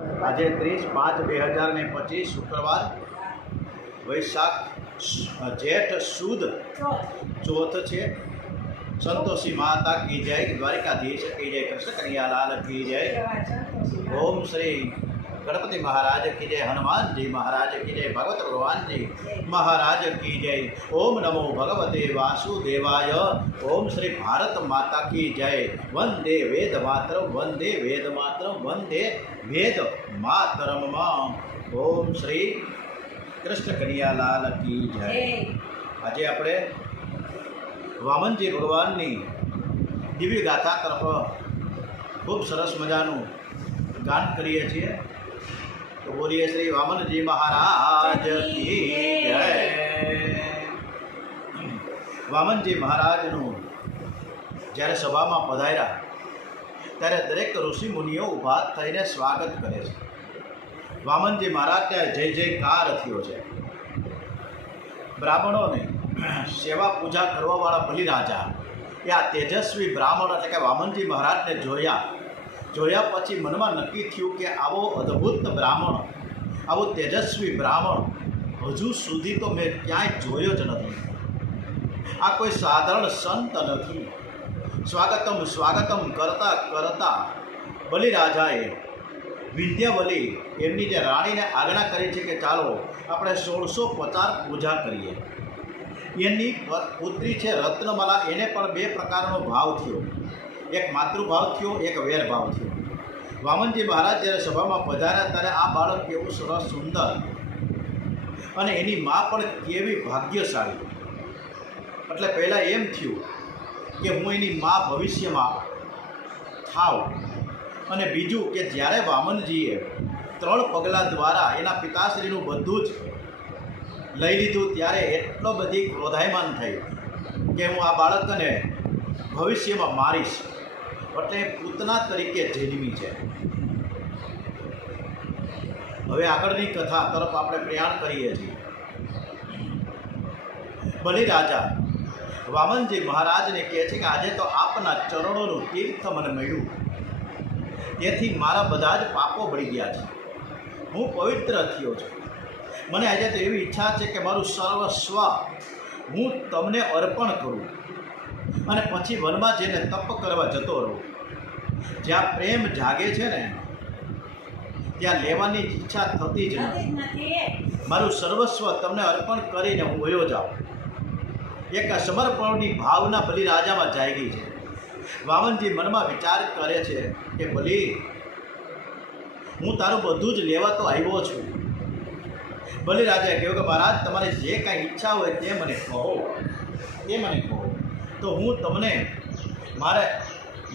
આજે 30/5/2025 શુક્રવાર વૈશાખ જેઠ સુદ ચોથ છે। संतोषी माता की जय, द्वारिकाधीश की जय, कृष्ण कन्हैया लाल की जय। ओम श्री गणपति महाराज की जय, हनुमान जी महाराज की जय, भगवत भगवान जी महाराज की जय। ओम नमो भगवते वासुदेवाय। ओम श्री भारत माता की जय। वंदे वेद मातरम, वंदे वेद मातरम, वंदे वेद मातरम। ओम श्री कृष्ण कन्हैया लाल की जय। आज આપણે વામનજી ભગવાનની દિવ્ય ગાથા તરફ ખૂબ સરસ મજાનું ગાન કરીએ છીએ। તો બોલીએ શ્રી વામનજી મહારાજ की जय। વામનજી મહારાજનું જ્યારે સભામાં પધાર્યા ત્યારે દરેક ઋષિ મુનિઓ ઊભા થઈને સ્વાગત કરે છે। વામનજી મહારાજને જય જયકાર થયો છે। બ્રાહ્મણોને સેવા પૂજા કરવાવાળા બલિરાજા એ આ તેજસ્વી બ્રાહ્મણ એટલે કે વામનજી મહારાજને જોયા પછી મનમાં નક્કી થયું કે આવો અદ્ભુત બ્રાહ્મણ, આવો તેજસ્વી બ્રાહ્મણ હજુ સુધી તો મેં ક્યાંય જોયો જ નથી। આ કોઈ સાધારણ સંત નથી। સ્વાગતમ સ્વાગતમ કરતા કરતા બલિરાજાએ વિંધ્યાવલી એમની જે રાણીને આજ્ઞા કરી છે કે ચાલો આપણે 1650 પૂજા કરીએ। એની પુત્રી છે રત્નમાલા, એને પણ બે પ્રકારનો ભાવ થયો, એક માતૃભાવ થયો, એક વેરભાવ થયો। વામનજી મહારાજ જ્યારે સભામાં પધાર્યા ત્યારે આ બાળક કેવું સરસ સુંદર અને એની મા પણ કેવી ભાગ્યશાળી। એટલે પહેલાં એમ થયું કે હું એની મા ભવિષ્યમાં થાવ, અને બીજું કે જ્યારે વામનજીએ 3 પગલાં દ્વારા એના પિતાશ્રીનું બધું જ લઈ લીધું ત્યારે એટલો બધી ક્રોધાયમાન થઈ કે હું આ બાળકને ભવિષ્યમાં મારીશ, એટલે પૂતના તરીકે જન્મી છે। હવે આગળની કથા તરફ આપણે પ્રયાણ કરીએ છીએ। બલિરાજા વામનજી મહારાજને કહે છે કે આજે તો આપના ચરણોનું તીર્થ મને મળ્યું, તેથી મારા બધા જ પાપો બળી ગયા છે, હું પવિત્ર થયો છું। મને આજે તો એવી ઈચ્છા છે કે મારું સર્વસ્વ હું તમને અર્પણ કરું અને પછી વનમાં જઈને તપ કરવા જતો રહું। જ્યાં પ્રેમ જાગે છે ને ત્યાં લેવાની ઈચ્છા થતી જ નથી। મારું સર્વસ્વ તમને અર્પણ કરીને હું વયો જાઉં। એક સમર્પણની ભાવના બલિરાજામાં જાગી છે। વામનજી મનમાં વિચાર કરે છે કે બલી, હું તારું બધું જ લેવા તો આવ્યો છું। બલિરાજાએ કહ્યું કે મહારાજ તમારે જે કાંઈ ઈચ્છા હોય તે મને કહો, તો હું તમને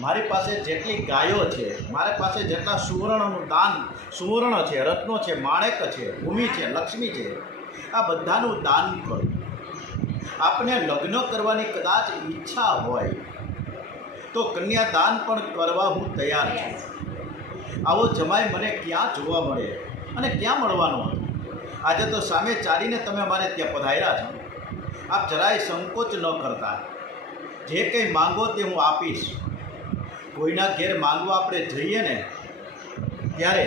મારી પાસે જેટલી ગાયો છે, મારી પાસે જેટલા સુવર્ણનું દાન, સુવર્ણ છે, રત્નો છે, માણેક છે, ભૂમિ છે, લક્ષ્મી છે, આ બધાનું દાન કરું। આપને લગ્ન કરવાની કદાચ ઈચ્છા હોય તો કન્યાદાન પણ કરવા હું તૈયાર છું। આવો જમાઈ મને ક્યાં જોવા મળે અને ક્યાં મળવાનો હતો? આજે તો સામે ચાલીને તમે અમારે ત્યાં પધાર્યા છો। આપ જરાય સંકોચ ન કરતા, જે કંઈ માંગો તે હું આપીશ। કોઈના ઘેર માંગવા આપણે જઈએ ને ત્યારે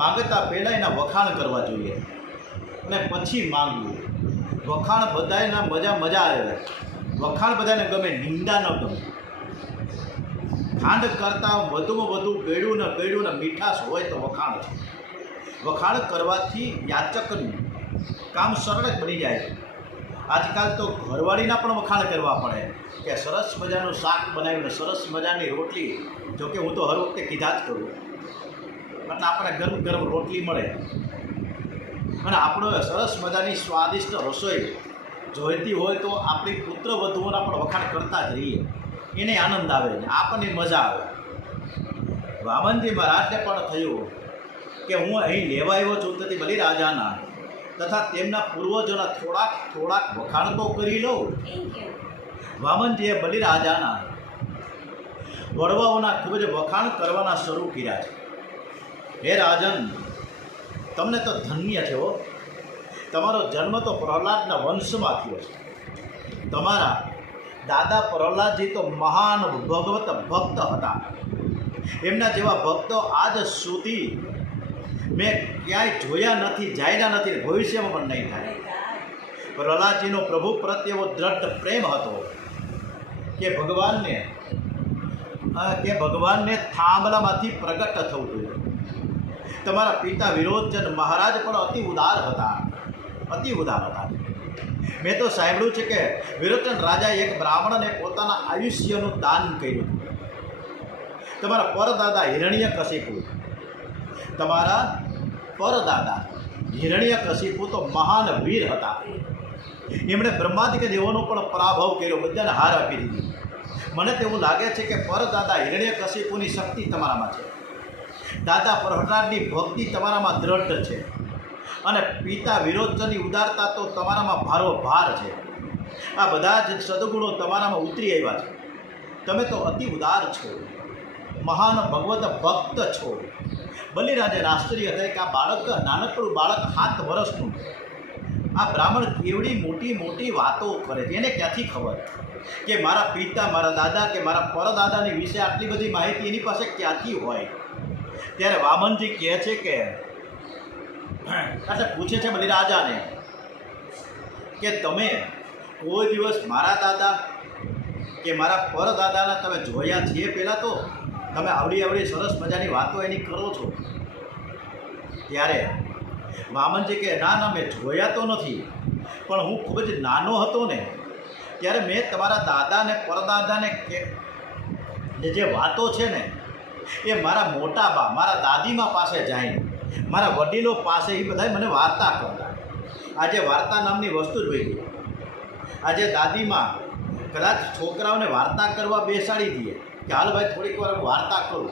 માંગતા પહેલાં એના વખાણ કરવા જોઈએ અને પછી માંગવું। વખાણ બધાના મજા આવે, વખાણ બધાને ગમે, નિંદા ન ગમે। ખાંડ કરતાં વધુમાં વધુ ગળ્યું ને મીઠાશ હોય તો વખાણ છે। વખાણ કરવાથી યાચકનું કામ સરળ બની જાય છે। આજકાલ તો ઘરવાળીના પણ વખાણ કરવા પડે કે સરસ મજાનું શાક બનાવ્યું, સરસ મજાની રોટલી, જોકે હું તો હર વખતે કીધા જ કરું, એટલે આપણને ગરમ ગરમ રોટલી મળે અને આપણો સરસ મજાની સ્વાદિષ્ટ રસોઈ જોઈતી હોય તો આપણી પુત્ર વધુઓના પણ વખાણ કરતા જ રહીએ, એને આનંદ આવે ને આપણને મજા આવે। વામનજી મહારાજને પણ થયું કે હું અહીં લેવા આવ્યો છું, તેથી બલિરાજાના તથા તેમના પૂર્વજોના થોડાક વખાણ તો કરી લઉં। વામનજીએ બલિરાજાના વડવાઓના ખૂબ જ વખાણ કરવાના શરૂ કર્યા છે। હે રાજન, તમને તો ધન્ય છે હો, તમારો જન્મ તો પ્રહલાદના વંશમાં થયો છે। તમારા દાદા પ્રહલાદજી તો મહાન ભગવત ભક્ત હતા। એમના જેવા ભક્તો આજ સુધી મેં ક્યાંય જોયા નથી, જાયના નથી, ભવિષ્યમાં પણ નહીં થાય. પ્રહલાદજીનો પ્રભુ પ્રત્યે એવો દ્રઢ પ્રેમ હતો કે ભગવાનને થાંભલામાંથી પ્રગટ થવું જોઈએ. તમારા પિતા વિરોચન મહારાજ પણ અતિ ઉદાર હતા. મેં તો સાંભળ્યું છે કે વિરોચન રાજાએ એક બ્રાહ્મણને પોતાના આયુષ્યનું દાન કર્યું. તમારા પરદાદા હિરણ્યકશિપુ તો મહાન વીર હતા. એમણે બ્રહ્માદિક દેવોનો પણ પરાભવ કર્યો, બધાને હાર આપી દીધી. મને તો એવું લાગે છે કે પરદાદા હિરણ્યકશિપુની શક્તિ તમારામાં છે, દાદા પ્રહલાદની ભક્તિ તમારામાં દ્રઢ છે, અને પિતા વિરોચનની ઉદારતા તો તમારામાં ભારોભાર છે. આ બધા જ સદગુણો તમારામાં ઉતરી આવ્યા છે. તમે તો અતિ ઉદાર છો, મહાન ભગવત ભક્ત છો. બલિરાજાને આશ્ચર્ય થાય કે આ બાળક, નાનકડું બાળક 7 વર્ષનું, આ બ્રાહ્મણ કેવડી મોટી મોટી વાતો કરે છે. એને ક્યાંથી ખબર કે મારા પિતા, મારા દાદા કે મારા પરદાદાની વિશે આટલી બધી માહિતી એની પાસે ક્યાંથી હોય? ત્યારે વામનજી કહે છે કે એટલે પૂછે છે બલિરાજાને કે તમે કોઈ દિવસ મારા દાદા કે મારા પરદાદાને તમે જોયા છીએ? પહેલાં તો તમે આવડી સરસ મજાની વાતો એની કરો છો. ત્યારે વામનજી કે ના મેં જોયા તો નથી, પણ હું ખૂબ જ નાનો હતો ને ત્યારે મેં તમારા દાદા ને પરદાદાને જે વાતો છે ને એ મારા મોટા બા, મારા દાદીમા પાસે જઈને, મારા વડીલો પાસે એ બધાએ મને વાર્તા કરતા. આજે વાર્તા નામની વસ્તુ જ હોય ગઈ. આજે દાદીમા કદાચ છોકરાઓને વાર્તા કરવા બેસાડી દે કે હાલ ભાઈ થોડીક વાર વાર્તા કરું,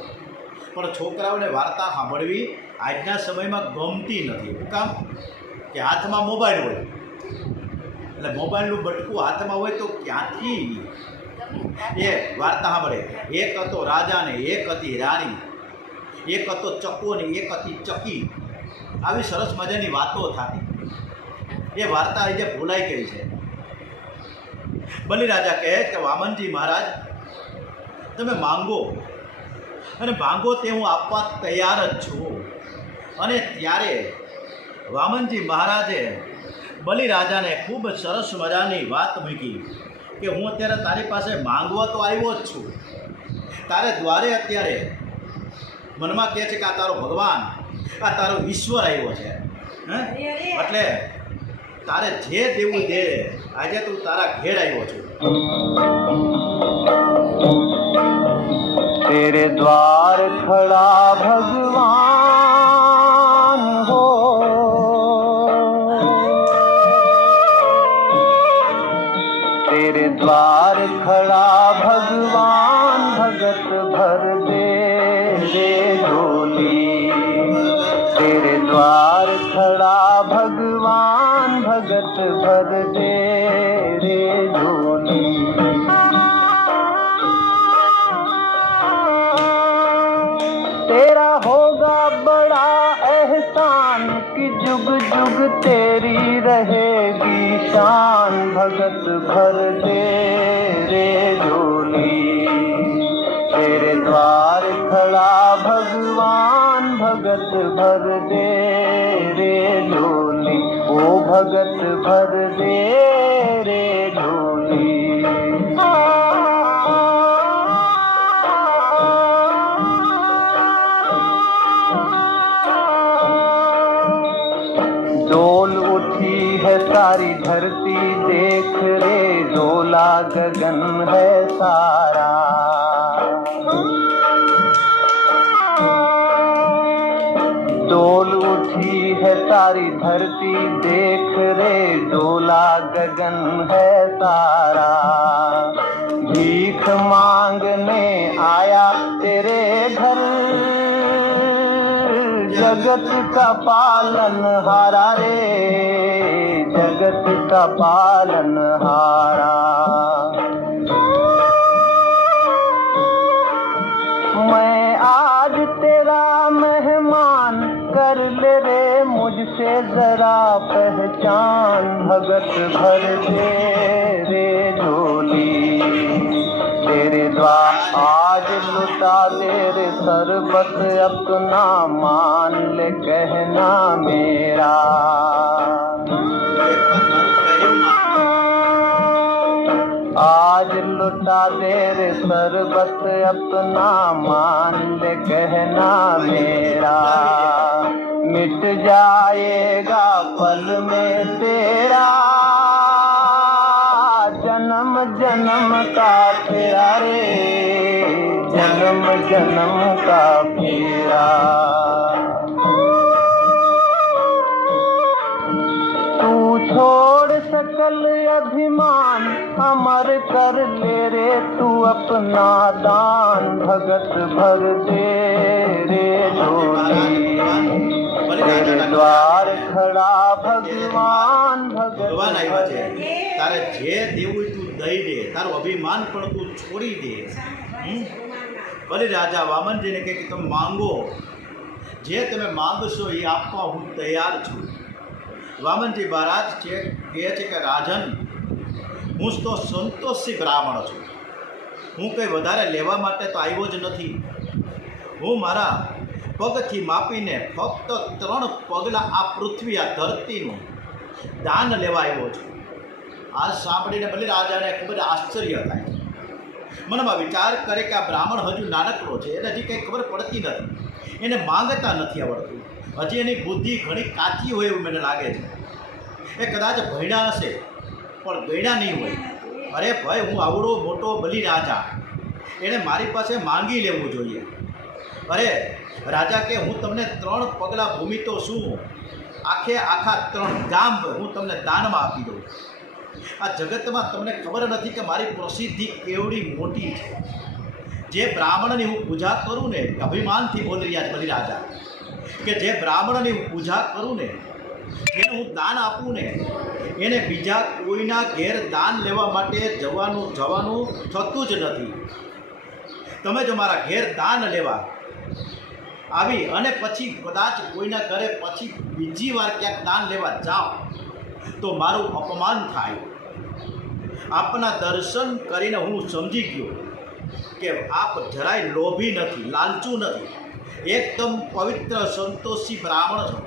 પણ છોકરાઓને વાર્તા સાંભળવી આજના સમયમાં ગમતી નથી. શું કામ? કે હાથમાં મોબાઈલ હોય, એટલે મોબાઈલનું બટકું હાથમાં હોય તો ક્યાંથી એ વાર્તા સાંભળે? એક હતો રાજા ને એક હતી રાણી, એક હતો ચક્કો ને એક હતી ચકી. આવી સરસ મજાની વાતો થતી. એ વાર્તા આજે ભૂલાઈ ગઈ છે. બલિરાજા કહે કે વામનજી મહારાજ તમે માંગો, અને માંગો તે હું આપવા તૈયાર જ છું. અને ત્યારે વામનજી મહારાજે બલિરાજાને ખૂબ સરસ મજાની વાત મૂકી કે હું અત્યારે તારી પાસે માંગવા તો આવ્યો જ છું, તારે દ્વારે અત્યારે મનમાં કહે છે કે આ તારો ભગવાન, આ તારો ઈશ્વર આવ્યો છે. એટલે તારે જે દેવું દે, આજે તું તારા ઘેર આવ્યો છું. तेरे द्वार खड़ा भगवान हो, तेरे द्वार खड़ा भगवान, भगत भर दे रे झोली. तेरे द्वार खड़ा भगवान, भगत भर दे रे झोली. तेरा होगा बड़ा एहसान कि जुग जुग तेरी रहेगी शान. भगत भर दे रे झोली. तेरे द्वार खड़ा भगवान, भगत भर दे रे झोली. ओ भगत भर दे रे झोली. डोल उठी है सारी धरती देख रे, डोला गगन है सारा. डोल उठी है सारी धरती देख रे, डोला गगन है सारा. भीख मांगने आया तेरे घर, जगत का पालन हारा रे, जगत का पालन हारा. मैं आज तेरा मेहमान, कर ले रे मुझसे जरा पहचान. भगत भर दे रे झोली. तेरे द्वार आज लुटा दे रे सरबत अपना मान ले कहना मेरा आज लुटा दे रे सरबत अपना मान ले कहना मेरा मिट जाएगा पल में तेरा जन्म जन्म का फेरा रे जन्म जन्म का फेरा तू छोड़ सकल अभिमान अमर कर ले रे तू अपना दान भगत भर दे रे डोली तेरे द्वार खड़ा भगवान ભગવાન આવ્યા છે भगत તારે જે દેવું તું દઈ દે તારું અભિમાન પણ તું છોડી દે ભલે રાજા વામનજીને કહે કે તમે માંગો જે તમે માંગશો એ આપવા હું તૈયાર છું વામનજી મહારાજ છે કહે છે કે રાજન હું તો સંતોષી બ્રાહ્મણ છું હું કંઈ વધારે લેવા માટે તો આવ્યો જ નથી હું મારા પગથી માપીને ફક્ત 3 પગલાં આ પૃથ્વી આ ધરતીનું દાન લેવા આવ્યો છું આ સાંભળીને ભલે રાજાને ખૂબ જ આશ્ચર્ય થાય મનમાં વિચાર કરે કે આ બ્રાહ્મણ હજુ નાનકડો છે એને હજી કંઈ ખબર પડતી નથી એને માંગતા નથી આવડતું હજી એની બુદ્ધિ ઘણી કાચી હોય એવું મને લાગે છે એ કદાચ ભણ્યા હશે પણ ગણ્યા નહીં હોય અરે ભાઈ હું આવડો મોટો બલિ રાજા એણે મારી પાસે માંગી લેવું જોઈએ અરે રાજા કે હું તમને 3 પગલાં ભૂમિ તો શું આખા 3 ગામ હું તમને દાનમાં આપી દઉં આ જગતમાં તમને ખબર નથી કે મારી પ્રસિદ્ધિ કેવડી મોટી છે જે બ્રાહ્મણની હું પૂજા કરું ને અભિમાનથી બોલી રહ્યા છે બલિ રાજા કે જે બ્રાહ્મણની હું પૂજા કરું ને એને હું દાન આપું ને એને બીજા કોઈના ઘેર દાન લેવા માટે જવાનું થતું જ નથી તમે જો મારા ઘેર દાન લેવા આવી અને પછી કદાચ કોઈના ઘરે પછી બીજી વાર ક્યાંક દાન લેવા જાઓ તો મારું અપમાન થાય આપના દર્શન કરીને હું સમજી ગયો કે આપ જરાય લોભી નથી લાલચું નથી એકદમ પવિત્ર સંતોષી બ્રાહ્મણ છો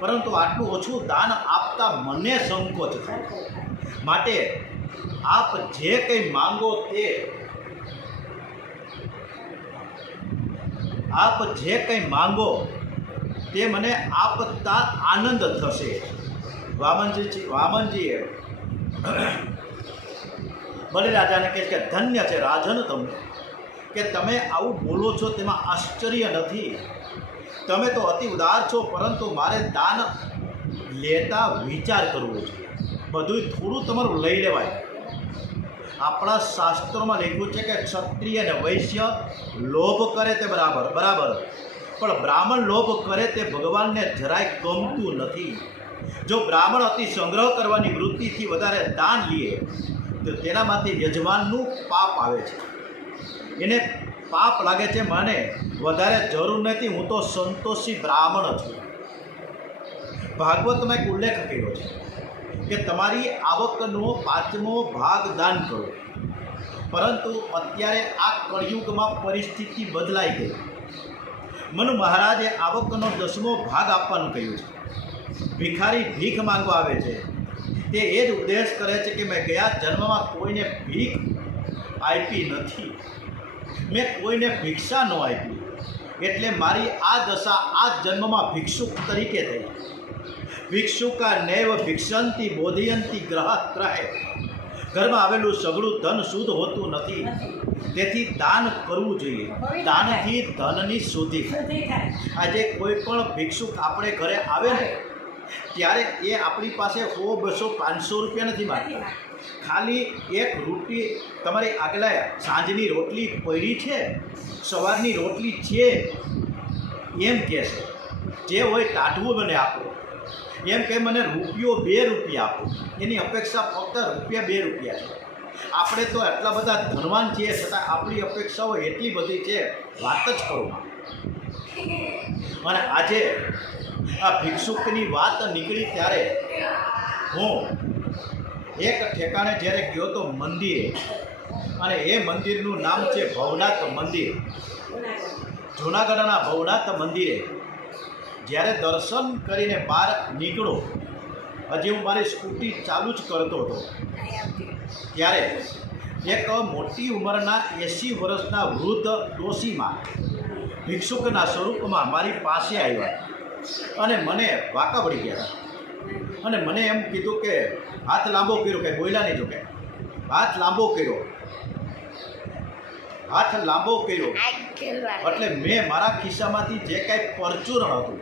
પરંતુ આટલું ઓછું દાન આપતા મને સંકોચ થાય માટે આપ જે કંઈ માંગો તે આપ જે કંઈ માંગો તે મને આપતા આનંદ થશે વામનજીએ બલિ રાજાને કહે કે ધન્ય છે રાજન તમને કે તમે આવું બોલો છો તેમાં આશ્ચર્ય નથી તમે તો અતિ ઉદાર છો પરંતુ મારે દાન લેતા વિચાર કરવો જોઈએ બધું થોડું તમારું લઈ લેવાય આપણા શાસ્ત્રોમાં લખ્યું છે કે ક્ષત્રિય અને વૈશ્ય લોભ કરે તે બરાબર પણ બ્રાહ્મણ લોભ કરે તે ભગવાનને જરાય ગમતું નથી જો બ્રાહ્મણ અતિ સંગ્રહ કરવાની વૃત્તિથી વધારે દાન લે તો તેનામાંથી યજમાનનું પાપ આવે છે એને પાપ લાગે છે મને વધારે જરૂર નથી હું તો સંતોષી બ્રાહ્મણ છું ભાગવતમાં એક ઉલ્લેખ કર્યો છે કે તમારી આવકનો 5મો ભાગ દાન કરો પરંતુ અત્યારે આ કળિયુગમાં પરિસ્થિતિ બદલાઈ ગઈ મનુ મહારાજે આવકનો 10મો ભાગ આપવાનું કહ્યું છે ભિખારી ભીખ માંગવા આવે છે તે એ જ ઉપદેશ કરે છે કે મેં ગયા જન્મમાં કોઈને ભીખ આપી નથી મેં કોઈને ભિક્ષા ન આપી એટલે મારી આ દશા આ જન્મમાં ભિક્ષુક તરીકે થઈ ભિક્ષુકા નૈવ ભિક્ષંતી બોધયંતી ગ્રહ ગ્રહે ઘરમાં આવેલું સઘળું ધન શુદ્ધ હોતું નથી તેથી દાન કરવું જોઈએ દાનથી ધનની શુદ્ધિ થાય આજે કોઈ પણ ભિક્ષુક આપણે ઘરે આવે ને ત્યારે એ આપણી પાસે 100, 200, 500 રૂપિયા નથી માંગતા ખાલી એક રોટલી તમારી આગલા સાંજની રોટલી પડી છે સવારની રોટલી છે એમ કહેશે જે હોય ટાઢવું મને આપો એમ કે મને રૂપિયો 2 રૂપિયા આપો એની અપેક્ષા ફક્ત રૂપિયા 2 રૂપિયા છે આપણે તો એટલા બધા ધનવાન છીએ છતાં આપણી અપેક્ષાઓ એટલી બધી છે વાત જ કરો અને આજે આ ભિક્ષુકની વાત નીકળી ત્યારે હું એક ઠેકાણે જ્યારે ગયો તો મંદિરે અને એ મંદિરનું નામ છે ભવનાથ મંદિર. જૂનાગઢના ભવનાથ મંદિરે જ્યારે દર્શન કરીને બહાર નીકળો, હજી હું મારી સ્કૂટી ચાલુ જ કરતો હતો ત્યારે એક મોટી ઉંમરના 80 વર્ષના વૃદ્ધ ડોશીમાં ભિક્ષુકના સ્વરૂપમાં મારી પાસે આવ્યા અને મને વાંકા વળી ગયા અને મને એમ કીધું કે હાથ લાંબો કર્યો, કે બોલ્યા નહીં, જો કે હાથ લાંબો કર્યો, હાથ લાંબો કર્યો. એટલે મેં મારા ખિસ્સામાંથી જે કાંઈ પરચુરણ હતું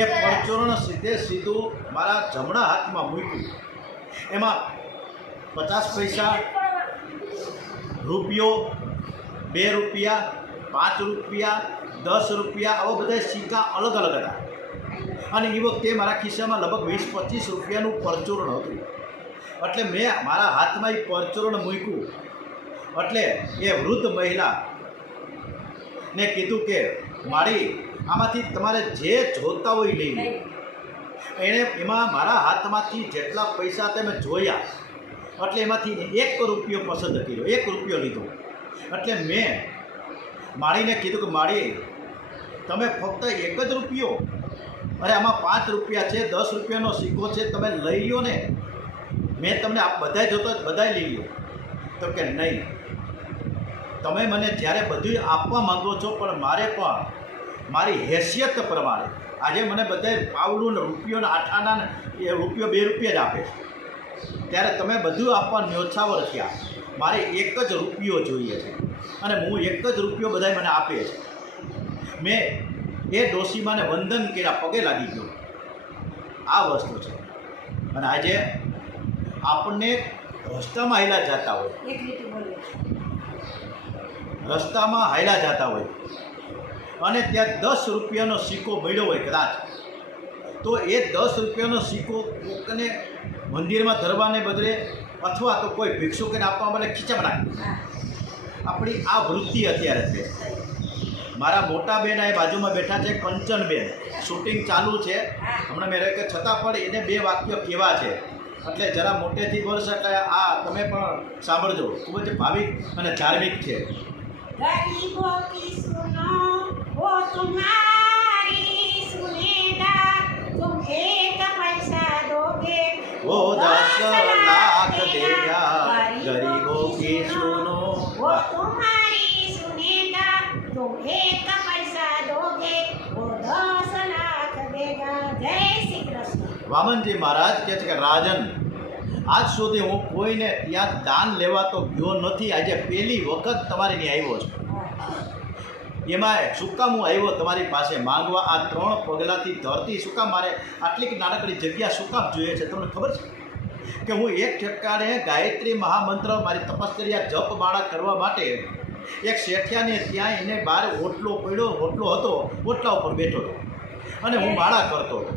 એ પરચુરણ સીધે સીધું મારા જમણા હાથમાં મૂક્યું. એમાં 50 પૈસા, રૂપિયો, 2 રૂપિયા, 5 રૂપિયા, 10 રૂપિયા, આવા બધા સિક્કા અલગ અલગ હતા. અને એ વખતે મારા ખિસ્સામાં લગભગ 20-25 રૂપિયાનું પરચુરણ હતું. એટલે મેં મારા હાથમાં એ પરચુરણ મૂક્યું. એટલે એ વૃદ્ધ મહિલાને કીધું કે મારી આમાંથી તમારે જે જોતા હોય લઈ લો. એમાં મારા હાથમાંથી જેટલા પૈસા તમે જોયા એટલે એમાંથી 1 રૂપિયો પસંદ કર્યો, 1 રૂપિયો લીધો. એટલે મેં માળીને કીધું કે માળી, તમે ફક્ત 1 જ રૂપિયો, અરે આમાં 5 રૂપિયા છે, 10 રૂપિયાનો સિક્કો છે, તમે લઈ લો ને, મેં તમને આ બધાય જોતો બધાય લઈ લો. તો કે નહીં, તમે મને જ્યારે બધું આપવા માંગો છો પણ મારે પણ મારી હેસિયત પ્રમાણે આજે મને બધાય પાવલું ને રૂપિયો ને આઠાના ને એ રૂપિયો 2 રૂપિયા જ આપે છે, ત્યારે તમે બધું આપવા ન્યોછાવર થયા. મારે 1 જ રૂપિયો જોઈએ છે અને હું 1 જ રૂપિયો બધાય મને આપે છે. મેં એ ડોશીમાને વંદન કર્યા, પગે લાગી ગયો. આ વસ્તુ છે. અને આજે આપણને રસ્તામાં હાલ્યા જતા હોય, રસ્તામાં હાલ્યા જતા હોય અને ત્યાં 10 રૂપિયાનો સિક્કો મળ્યો હોય કદાચ, તો એ 10 રૂપિયાનો સિક્કો કોકને મંદિરમાં ધરવાને બદલે અથવા તો કોઈ ભિક્ષુકને આપવા બદલે ખીચામાં નાખે. આપણી આ વૃત્તિ અત્યારે છે. મારા મોટા બેન એ બાજુમાં બેઠા છે, કંચનબેન, શૂટિંગ ચાલુ છે હમણાં મેં કે છતાં પણ એને 2 વાક્યો કહેવા છે, એટલે જરા મોટેથી બોલશે. એટલે આ તમે પણ સાંભળજો, ખૂબ જ ભાવિક અને ધાર્મિક છે. गरीबों की सुनो वो तुम्हारी सुनेगा, तुम 1 पैसा दोगे वो 10 लाख देगा, गरीबों की सुनो वो तुम्हारी सुनेगा, तुम 1 पैसा दोगे वो 10 लाख देगा. जय श्री कृष्ण. વામનજી મહારાજ કહે છે કે રાજન, આજ સુધી હું કોઈને ત્યાં દાન લેવા તો ગયો નથી, આજે પહેલી વખત તમારી ત્યાં આવ્યો છું. એમાં શું કામ હું આવ્યો તમારી પાસે માંગવા? આ 3 પગલાંથી ધરતી શું કામ મારે આટલી નાનકડી જગ્યા શું કામ જોઈએ છે? તમને ખબર છે કે હું એક ઠેકાણે ગાયત્રી મહામંત્ર મારી તપશ્ચર્યા જપ માળા કરવા માટે એક શેઠિયાને ત્યાં એને બહાર ઓટલો પડ્યો, ઓટલો હતો, ઓટલા ઉપર બેઠો હતો અને હું માળા કરતો હતો.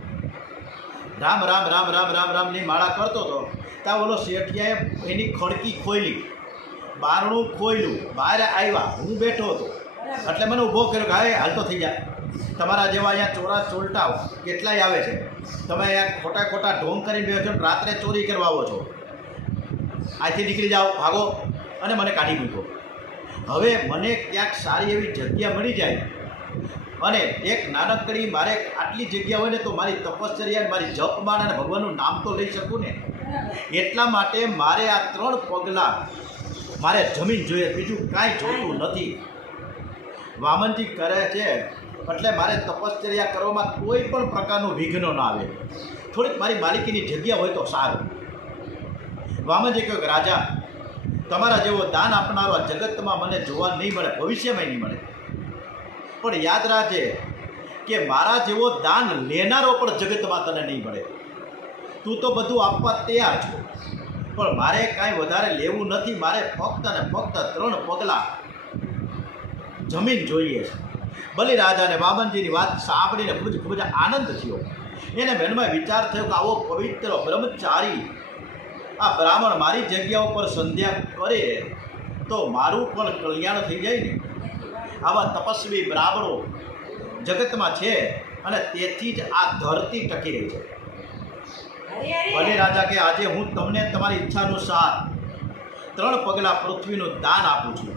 રામ રામ રામ રામ રામ રામની માળા કરતો હતો. ત્યાં ઓલો શેઠિયાએ એની ખડકી ખોલી, બારણું ખોલ્યું, બહાર આવ્યા, હું બેઠો હતો. એટલે મને ઊભો કર્યો કે હા હાલતો થઈ જાય, તમારા જેવા અહીંયા ચોરા ચોલટા કેટલાય આવે છે, તમે અહીંયા ખોટા ખોટા ઢોંગ કરીને બેઠો છો, રાત્રે ચોરી કરવા આવો છો, અહીંથી નીકળી જાઓ, ભાગો. અને મને કાઢી મૂક્યો. હવે મને ક્યાંક સારી એવી જગ્યા મળી જાય અને એક નાનકડી મારે આટલી જગ્યા હોય ને તો મારી તપશ્ચર્યા, મારી જપમાળ અને ભગવાનનું નામ તો લઈ શકું ને. એટલા માટે મારે આ 3 પગલાં મારે જમીન જોઈએ, બીજું કાંઈ જોતું નથી. વામનજી કરે છે એટલે મારે તપશ્ચર્યા કરવામાં કોઈ પણ પ્રકારનું વિઘ્ન ન આવે. થોડીક મારી માલિકીની જગ્યા હોય તો સારું. વામનજી કહ્યું કે રાજા, તમારા જેવો દાન આપનારો આ જગતમાં મને જોવા નહીં મળે, ભવિષ્યમાં નહીં મળે. પણ યાદ રાખજે કે મારા જેવો દાન લેનારો પણ જગતમાં તને નહીં મળે. તું તો બધું આપવા તૈયાર છો, પણ મારે કાંઈ વધારે લેવું નથી. મારે ફક્ત ને ફક્ત 3 પગલાં જમીન જોઈએ છે. બલિરાજાને વામનજીની વાત સાંભળીને ખૂબ જ આનંદ થયો. એને મનમાં વિચાર થયો કે આવો પવિત્ર બ્રહ્મચારી આ બ્રાહ્મણ મારી જગ્યા ઉપર સંધ્યા કરે તો મારું પણ કલ્યાણ થઈ જાય ને. આવા તપસ્વી બ્રાહ્મણો જગતમાં છે અને તેથી જ આ ધરતી ટકી રહી છે. બલિરાજા કે આજે હું તમને તમારી ઈચ્છા અનુસાર 3 પગલાં પૃથ્વીનું દાન આપું છું,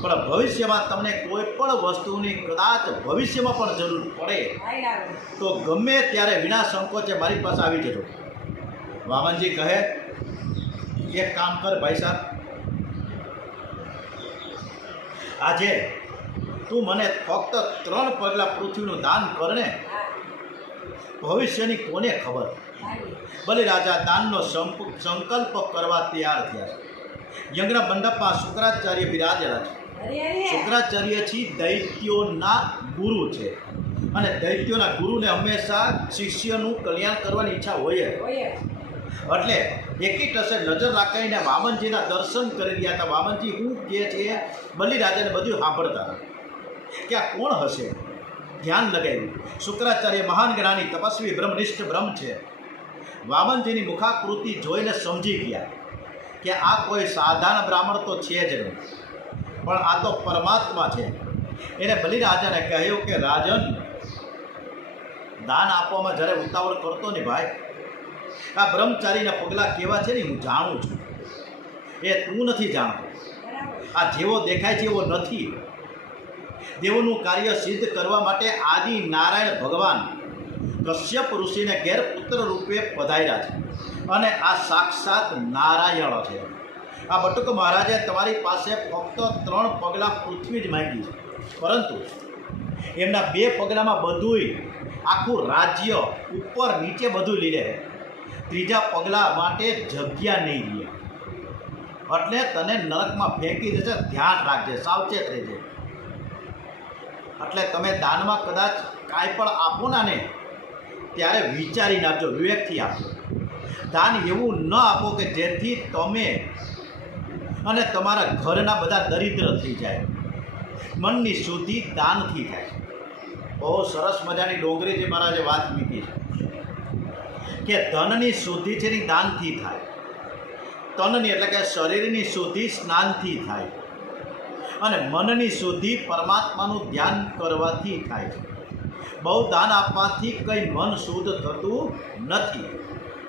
પણ ભવિષ્યમાં તમને કોઈ પણ વસ્તુની કદાચ ભવિષ્યમાં પણ જરૂર પડે તો ગમે ત્યારે વિના સંકોચે મારી પાસે આવી જજો. વામનજી કહે, એક કામ કર ભાઈ સાહેબ, આજે તું મને ફક્ત 3 પગલાં પૃથ્વીનું દાન કરને, ભવિષ્યની કોને ખબર. બલિરાજા દાનનો સંકલ્પ કરવા તૈયાર થયા. યજ્ઞ મંડપમાં શુક્રાચાર્ય બિરાજેલા છે. શુક્રાચાર્ય દૈત્યોના ગુરુ છે, અને દૈત્યોના ગુરુને હંમેશા શિષ્યનું કલ્યાણ કરવાની ઈચ્છા હોય. એટલે એકી ટસે નજર રાખીને વામનજીના દર્શન કરી રહ્યા હતા. વામનજી શું કહે છે બલિરાજાને બધું સાંભળતા કે આ કોણ હશે. ધ્યાન લગાવ્યું. શુક્રાચાર્ય મહાન જ્ઞાની તપસ્વી બ્રહ્મનિષ્ઠ બ્રહ્મ છે. વામનજીની મુખાકૃતિ જોઈને સમજી ગયા કે આ કોઈ સાધારણ બ્રાહ્મણ તો છે જ નહીં, પણ આ તો પરમાત્મા છે. એને બલિરાજાને કહ્યું કે રાજન, દાન આપવામાં જ્યારે ઉતાવળ કરતો ને ભાઈ, આ બ્રહ્મચારીના પગલાં કેવા છે ને હું જાણું છું, એ તું નથી જાણતો. આ જેવો દેખાય છે એવો નથી. દેવોનું કાર્ય સિદ્ધ કરવા માટે આદિ નારાયણ ભગવાન કશ્યપ ઋષિને ઘેર પુત્ર રૂપે પધાર્યા છે, અને આ સાક્ષાત નારાયણ છે. આ બટુક મહારાજે તમારી પાસે ફક્ત 3 પગલાં પૃથ્વી જ માંગી છે, પરંતુ એમના 2 પગલામાં બધુંય આખું રાજ્ય ઉપર નીચે બધું લઈ લે. 3જા પગલાં માટે જગ્યા નહીં રહે, એટલે તને નરકમાં ફેંકી દેશે. ધ્યાન રાખજે, સાવચેત રહેજે. એટલે તમે દાનમાં કદાચ કાંઈ પણ આપો ને ત્યારે વિચારીને આપજો, વિવેકથી આપજો. દાન એવું ન આપો કે જેથી તમે અને તમારા ઘરના બધા દરિદ્ર થઈ જાય. મનની શુદ્ધિ દાનથી થાય. બહુ સરસ મજાની ડોંગરીજી મહારાજે વાત મૂકી છે કે ધનની શુદ્ધિ છે ને દાનથી થાય. તનની એટલે કે શરીરની શુદ્ધિ સ્નાનથી થાય, અને મનની શુદ્ધિ પરમાત્માનું ધ્યાન કરવાથી થાય છે. બહુ દાન આપવાથી કંઈ મન શુદ્ધ થતું નથી.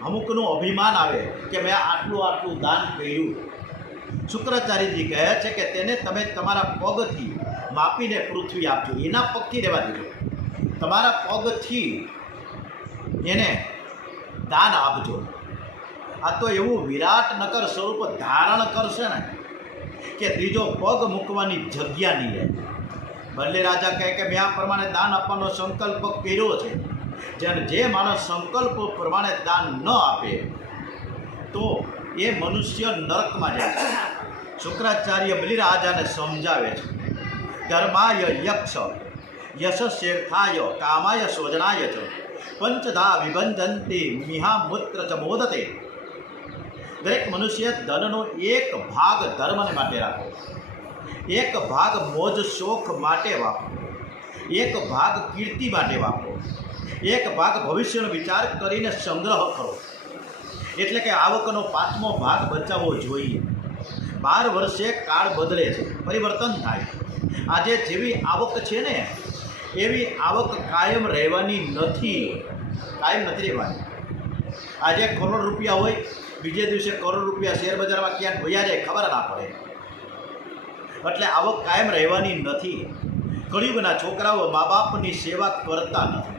અમુકનું અભિમાન આવે કે મેં આટલું દાન કર્યું. શુક્રાચાર્યજી કહે છે કે તેને તમે તમારા પગથી માપીને પૃથ્વી આપજો. એના પગથી રહેવા દેજો, તમારા પગથી એને દાન આપજો. આ તો એવું વિરાટ નકર સ્વરૂપ ધારણ કરશે ને કે ત્રીજો પગ મૂકવાની જગ્યા નહીં રહે. બલિરાજા કહે કે મેં આ પ્રમાણે દાન આપવાનો સંકલ્પ કર્યો છે. જેને જે માણસ સંકલ્પ પ્રમાણે દાન ન આપે તો એ મનુષ્ય નરકમાં જાય છે. શુક્રાચાર્ય બલિરાજાને સમજાવે છે, ધર્માય યક્ષ યશસ્યર્થાય કામાય શોધનાય ચ પંચધા વિભંજંતિ મિહામૂત્ર ચ મોદતે. દરેક મનુષ્ય ધનનો એક ભાગ ધર્મને માટે રાખો, એક ભાગ મોજ શોખ માટે વાપરો, એક ભાગ કીર્તિ માટે વાપરો, એક ભાગ ભવિષ્યનો વિચાર કરીને સંગ્રહ કરો. એટલે કે આવકનો 5મો ભાગ બચાવવો જોઈએ. 12 વર્ષે કાળ બદલે છે, પરિવર્તન થાય. આજે જેવી આવક છે ને એવી આવક કાયમ રહેવાની નથી, કાયમ નથી રહેવાની. આજે કરોડ રૂપિયા હોય, બીજે દિવસે કરોડ રૂપિયા શેર બજારમાં ક્યાંક વયા જાય ખબર ના પડે. એટલે આવક કાયમ રહેવાની નથી. કળિયુગના છોકરાઓ મા બાપની સેવા કરતા નથી,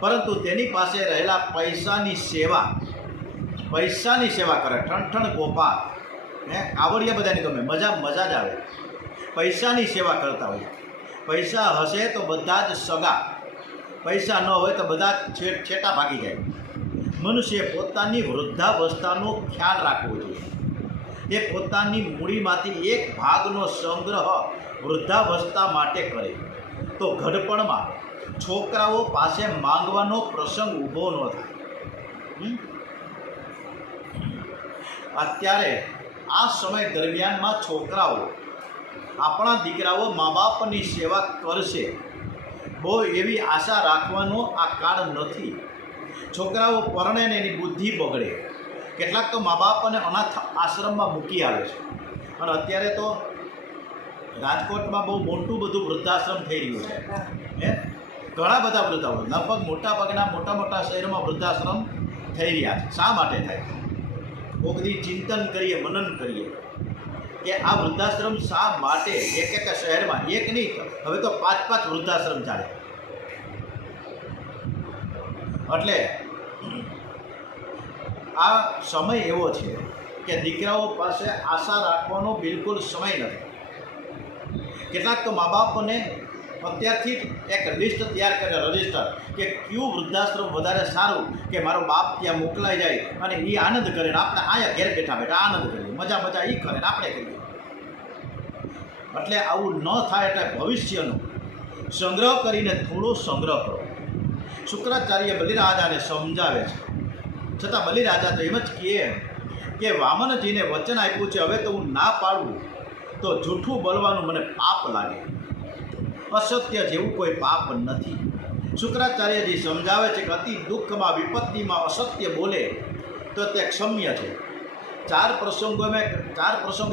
પરંતુ તેની પાસે રહેલા પૈસાની સેવા કરે. ઠણઠણ ગોપાલ કાવડિયા બધાને ગમે, મજા જ આવે. પૈસાની સેવા કરતા હોય. પૈસા હશે તો બધા જ સગા, પૈસા ન હોય તો બધા જ છેટા ભાગી જાય. મનુષ્ય પોતાની વૃદ્ધાવસ્થાનો ખ્યાલ રાખવો જોઈએ. એ પોતાની મૂડીમાંથી એક ભાગનો સંગ્રહ વૃદ્ધાવસ્થા માટે કરે તો ઘડપણમાં છોકરાઓ પાસે માંગવાનો પ્રસંગ ઊભો ન થાય. અત્યારે આ સમય દરમિયાનમાં છોકરાઓ, આપણા દીકરાઓ મા બાપની સેવા કરશે, બહુ એવી આશા રાખવાનો આ કાળ નથી. છોકરાઓ પરણે ને એની બુદ્ધિ બગડે. કેટલાક તો મા બાપને અનાથ આશ્રમમાં મૂકી આવે છે. અને અત્યારે તો રાજકોટમાં બહુ મોટું બધું વૃદ્ધાશ્રમ થઈ રહ્યું છે. ઘણા બધા વૃદ્ધાશ્રમ, લગભગ મોટા ભાગના મોટા શહેરોમાં વૃદ્ધાશ્રમ થઈ રહ્યા છે. શા માટે થાય? કોકદી ચિંતન કરીએ, મનન કરીએ કે આ વૃદ્ધાશ્રમ શા માટે એક શહેરમાં એક નહીં, હવે તો 5-5 વૃદ્ધાશ્રમ ચાલે. એટલે આ સમય એવો છે કે દીકરાઓ પાસે આશા રાખવાનો બિલકુલ સમય નથી. કેટલાક તો મા બાપને અત્યારથી જ એક લિસ્ટ તૈયાર કરે, રજિસ્ટર, કે કયું વૃદ્ધાશ્રમ વધારે સારું કે મારો બાપ ત્યાં મોકલાઈ જાય અને એ આનંદ કરે ને આપણે અહીંયા ઘેર બેઠા બેઠા આનંદ કરીએ, મજા એ કરે ને આપણે કરીએ. એટલે આવું ન થાય એટલે ભવિષ્યનો સંગ્રહ કરીને થોડો સંગ્રહ કરો. શુક્રાચાર્ય બલિરાજાને સમજાવે છે, છતાં બલિરાજા તો એમ જ કહે કે વામનજીને વચન આપ્યું છે, હવે તો હું ના પાડું તો જૂઠું બોલવાનું મને પાપ લાગે. અસત્ય જેવું કોઈ પાપ નથી. શુક્રાચાર્યજી સમજાવે છે કે અતિ દુઃખમાં વિપત્તિમાં અસત્ય બોલે તો તે ક્ષમ્ય છે. 4 પ્રસંગો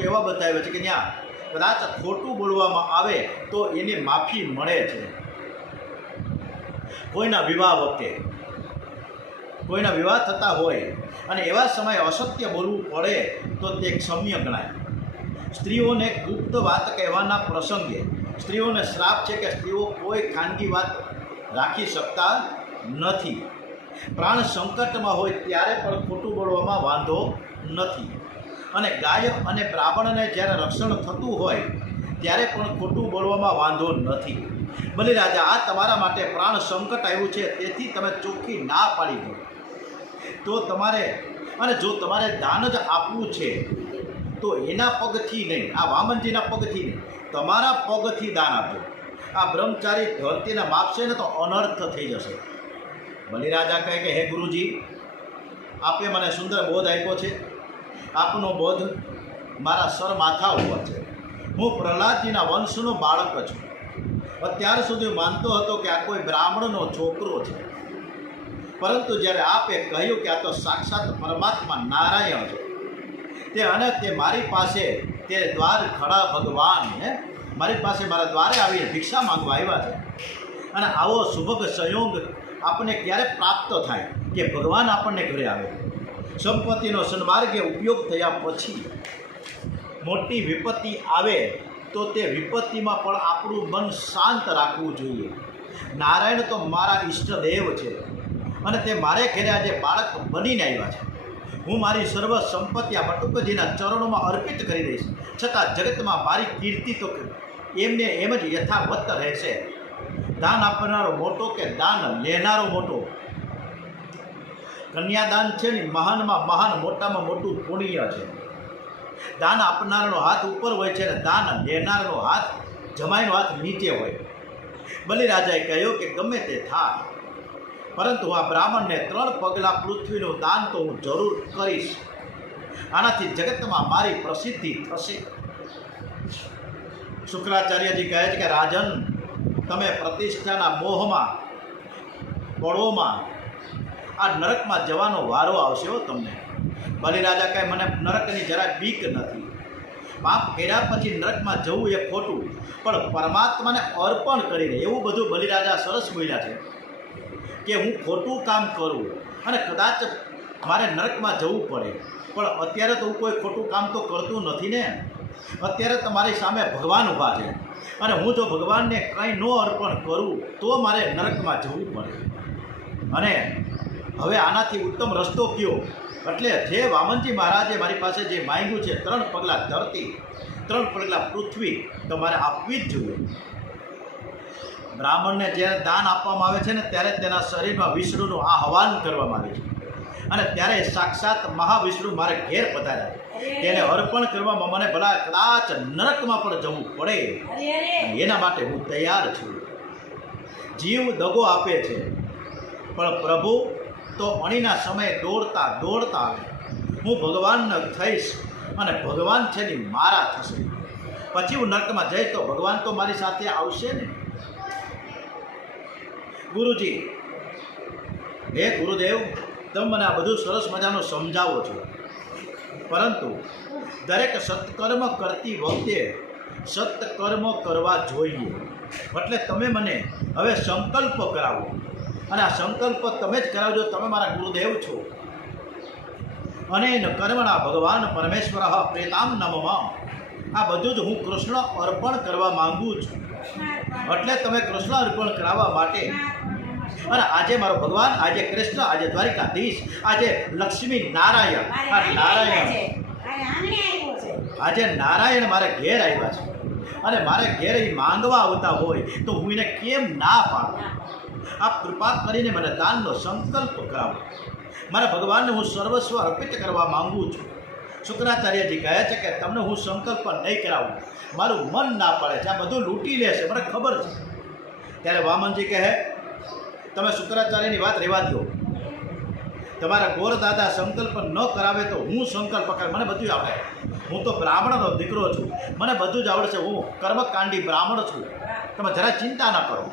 એવા બતાવ્યા છે કે જ્યાં કદાચ ખોટું બોલવામાં આવે તો એની માફી મળે છે. કોઈના વિવાહ વખતે કોઈના વિવાહ થતા હોય અને એવા સમયે અસત્ય બોલવું પડે તો તે ક્ષમ્ય ગણાય. સ્ત્રીઓને ગુપ્ત વાત કહેવાના પ્રસંગે સ્ત્રીઓને શ્રાપ છે કે સ્ત્રીઓ કોઈ ખાનગી વાત રાખી શકતા નથી. પ્રાણ સંકટમાં હોય ત્યારે પણ ખોટું બોલવામાં વાંધો નથી. અને ગાય અને બ્રાહ્મણને જ્યારે રક્ષણ થતું હોય ત્યારે પણ ખોટું બોલવામાં વાંધો નથી. બલિરાજા, આ તમારા માટે પ્રાણ સંકટ આવ્યું છે, તેથી તમે ચોખ્ખી ના પાડી દો. તો તમારે, અને જો તમારે દાન જ આપવું છે તો એના પગથી નહીં, આ વામનજીના પગથી નહીં, તમારા પગથી દાન આપજો. આ બ્રહ્મચારી ધરતીને માપશે ને તો અનર્થ થઈ જશે. બલિરાજા કહે કે હે ગુરુજી, આપે મને સુંદર બોધ આપ્યો છે. આપનો બોધ મારા સર માથા ઉપર છે. હું પ્રહલાદજીના વંશનો બાળક છું. અત્યાર સુધી માનતો હતો કે આ કોઈ બ્રાહ્મણનો છોકરો છે, પરંતુ જ્યારે આપે કહ્યું કે આ તો સાક્ષાત પરમાત્મા નારાયણ છે, તે મારી પાસે તે દ્વાર ખડા ભગવાન મારી પાસે મારા દ્વારે આવીને ભિક્ષા માંગવા આવ્યા છે. અને આવો શુભગ સંયોગ આપણને ક્યારે પ્રાપ્ત થાય કે ભગવાન આપણને ઘરે આવે. સંપત્તિનો સન્માર્ગે ઉપયોગ થયા પછી મોટી વિપત્તિ આવે તો તે વિપત્તિમાં પણ આપણું મન શાંત રાખવું જોઈએ. નારાયણ તો મારા ઈષ્ટદેવ છે અને તે મારે ઘરે આજે બાળક બનીને આવ્યા છે. હું મારી સર્વ સંપત્તિ આ બટુકજીના ચરણોમાં અર્પિત કરી દઈશ, છતાં જગતમાં મારી કીર્તિ તો એમને એમ જ યથાવત રહેશે. દાન આપનારો મોટો કે દાન લેનારો મોટો? કન્યાદાન છે ને મહાનમાં મહાન, મોટામાં મોટું પુણ્ય છે. દાન આપનારનો હાથ ઉપર હોય છે અને દાન લેનારનો હાથ, જમાઈનો હાથ નીચે હોય. બલિરાજાએ કહ્યું કે ગમે તે થાય, પરંતુ આ બ્રાહ્મણને 3 પગલાં પૃથ્વીનું દાન તો હું જરૂર કરીશ. આનાથી જગતમાં મારી પ્રસિદ્ધિ થશે. શુક્રાચાર્યજી કહે છે કે રાજન, તમે પ્રતિષ્ઠાના મોહમાં પળોમાં આ નરકમાં જવાનો વારો આવશે હો તમને. બલિરાજા કહે મને નરકની જરા બીક નથી. પાપ કર્યા પછી નરકમાં જવું એ ખોટું, પણ પરમાત્માને અર્પણ કરીને એવું બધું બલિરાજા સરસ બોલ્યા છે કે હું ખોટું કામ કરું અને કદાચ મારે નરકમાં જવું પડે, પણ અત્યારે તો હું કોઈ ખોટું કામ તો કરતું નથી ને. અત્યારે તમારી સામે ભગવાન ઊભા છે અને હું જો ભગવાનને કંઈ ન અર્પણ કરું તો મારે નરકમાં જવું પડે. અને હવે આનાથી ઉત્તમ રસ્તો કયો? એટલે જે વામનજી મહારાજે મારી પાસે જે માંગ્યું છે 3 પગલાં ધરતી, 3 પગલાં પૃથ્વી, તો મારે આપવી જ જોઈએ. બ્રાહ્મણને જ્યારે દાન આપવામાં આવે છે ને ત્યારે તેના શરીરમાં વિષ્ણુનું આહવાન કરવામાં આવે છે અને ત્યારે સાક્ષાત મહાવિષ્ણુ મારે ઘેર પધાર્યા. તેને અર્પણ કરવામાં મને ભલા કદાચ નરકમાં પણ જવું પડે, એના માટે હું તૈયાર છું. જીવ દગો આપે છે, પણ પ્રભુ તો અણીના સમયે દોડતા દોડતા આવે. હું ભગવાન થઈશ અને ભગવાન છે ને મારા થશે. પછી હું નરકમાં જઈશ તો ભગવાન તો મારી સાથે આવશે ને. ગુરુજી, હે ગુરુદેવ, તમે મને આ બધું સરસ મજાનું સમજાવો છો, પરંતુ દરેક સત્કર્મ કરતી વખતે સત્કર્મ કરવા જોઈએ. એટલે તમે મને હવે સંકલ્પ કરાવો અને આ સંકલ્પ તમે જ કરાવજો. તમે મારા ગુરુદેવ છો. અનેન કર્મણા ભગવાન પરમેશ્વર પ્રેતામ નમઃ. આ બધું જ હું કૃષ્ણ અર્પણ કરવા માંગુ છું. એટલે તમે કૃષ્ણ અર્પણ કરાવવા માટે અને આજે મારો ભગવાન, આજે કૃષ્ણ, આજે દ્વારિકાધીશ, આજે લક્ષ્મી નારાયણ, આ નારાયણ આજે નારાયણ મારે ઘેર આવ્યા છે અને મારે ઘેર એ માંગવા આવતા હોય તો હું એને કેમ ના પાડું? આપ કૃપા કરીને મને દાનનો સંકલ્પ કરાવો. મારા ભગવાનને હું સર્વસ્વ અર્પિત કરવા માંગુ છું. શુક્રાચાર્યજી કહે છે કે તમને હું સંકલ્પ નહીં કરાવું, મારું મન ના પડે છે, આ બધું લૂંટી લેશે, મને ખબર છે. ત્યારે વામનજી કહે તમે શુક્રાચાર્યની વાત રહેવા દો. તમારા ગોર દાદા સંકલ્પ ન કરાવે તો હું સંકલ્પ કરાવ. મને બધું આવડે, હું તો બ્રાહ્મણનો દીકરો છું, મને બધું જ આવડશે, હું કર્મકાંડી બ્રાહ્મણ છું, તમે જરા ચિંતા ન કરો.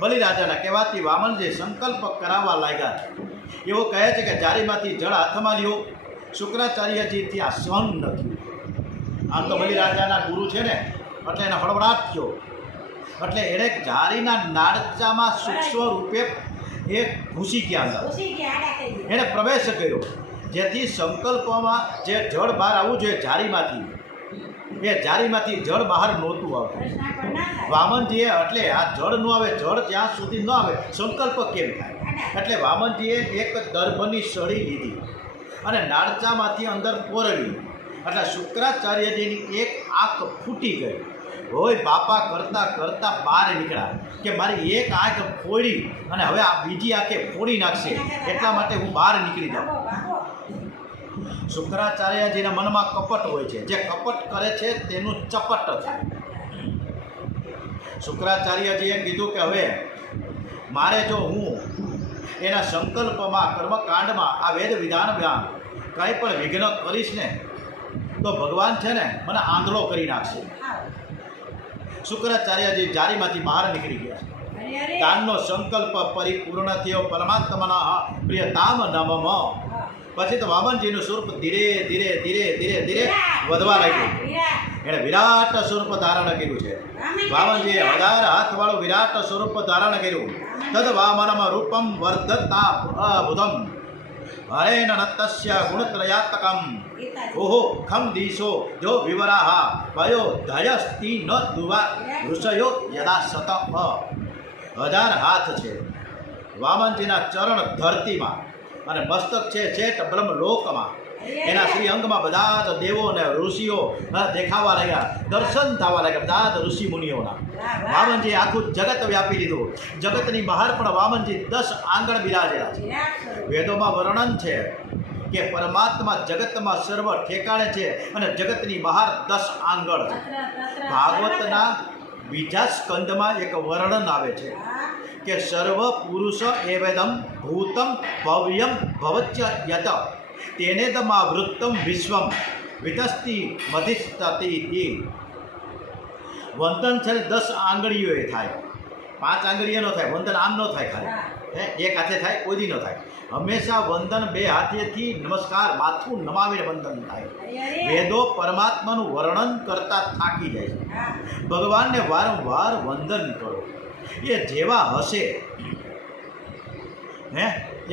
બલિરાજાના કહેવાથી વામનજી સંકલ્પ કરાવવા લાગ્યા. એવો કહે છે કે જારીમાંથી જળ હાથમાં લ્યો. શુક્રાચાર્યજી ત્યાં સહન ન થયું. આમ તો બલિરાજાના ગુરુ છે ને એટલે એને હળવળાટ થયો. એટલે એણે જારીના નાળચામાં સૂક્ષ્મ રૂપે એક ઘૂસી ગયા અંદર એણે પ્રવેશ કર્યો, જેથી સંકલ્પમાં જે જળ બહાર આવવું જોઈએ જારીમાંથી, એ જારીમાંથી જળ બહાર નહોતું આવતું. વામનજીએ એટલે આ જળ ન આવે, જળ જ્યાં સુધી ન આવે સંકલ્પ કેમ થાય? એટલે વામનજીએ એક દર્ભની સળી લીધી અને નાળચામાંથી અંદર પોરવી. એટલે શુક્રાચાર્યજીની એક આંખ ફૂટી ગઈ. હોય બાપા કરતાં કરતાં બહાર નીકળ્યા કે મારી એક આંખ ફોડી અને હવે આ બીજી આંખે ફોડી નાખશે, એટલા માટે હું બહાર નીકળી જાઉં. શુક્રાચાર્યજીના મનમાં કપટ હોય છે, જે કપટ કરે છે તેનું ચપટ થાય. શુક્રાચાર્યજીએ કીધું કે હવે મારે જો હું એના સંકલ્પમાં, કર્મકાંડમાં, આ વેદ વિધાનમાં કંઈ પણ વિઘ્ન કરીશ ને તો ભગવાન છે ને મને આંધળો કરી નાખશે. શુક્રાચાર્યજી જારીમાંથી બહાર નીકળી ગયા. દાનનો સંકલ્પ પરિપૂર્ણ થયો. પરમાત્માના પ્રિયતામ નમઃ. પછી તો વામનજીનું સ્વરૂપ ધીરે ધીરે ધીરે ધીરે ધીરે વધવા લાગ્યું. એણે વિરાટ સ્વરૂપ ધારણ કર્યું છે. વામનજીએ 1000 હાથવાળું વિરાટ સ્વરૂપ ધારણ કર્યું. તદ વામનમ રૂપમ વર્ધતા અબુધમ હરેન નતસ્ય ગુણત્રયાત્મકમ ઓહો ખમ દીશો જો વિવરાહ વયો ધયસ્તિ ન દુવા ઋષયો યદા સત. 1000 હાથ છે વામનજીના ચરણ ધરતીમાં અને મસ્તક છે ચેટ બ્રહ્મલોકમાં. એના શ્રી અંગમાં બધા જ દેવો અને ઋષિઓ દેખાવા લાગ્યા, દર્શન થવા લાગ્યા, બધા જ ઋષિ મુનિઓના. વામનજી આખું જગત વ્યાપી લીધું. જગતની બહાર પણ વામનજી 10 આંગણ બિરાજેલા છે. વેદોમાં વર્ણન છે કે પરમાત્મા જગતમાં સર્વ ઠેકાણે છે અને જગતની બહાર 10 આંગણ છે. ભાગવતના બીજા સ્કંદમાં એક વર્ણન આવે છે કે સર્વ પુરુષ એવેદમ ભૂતમ ભવ્યમ ભવત્ય યત તેનેદમા વૃત્તમ વિશ્વમ વિતસ્તી મધિષ્ઠતી. વંદન છે 10 આંગળીઓએ થાય, 5 આંગળીઓ ન થાય. વંદન આમ ન થાય, ખાલી એક હાથે થાય, કોઈ દી ન થાય. હંમેશા વંદન 2 હાથેથી નમસ્કાર, માથું નમાવીને વંદન થાય. વેદો પરમાત્માનું વર્ણન કરતા થાકી જાય છે. ભગવાનને વારંવાર વંદન કરો. એ જેવા હશે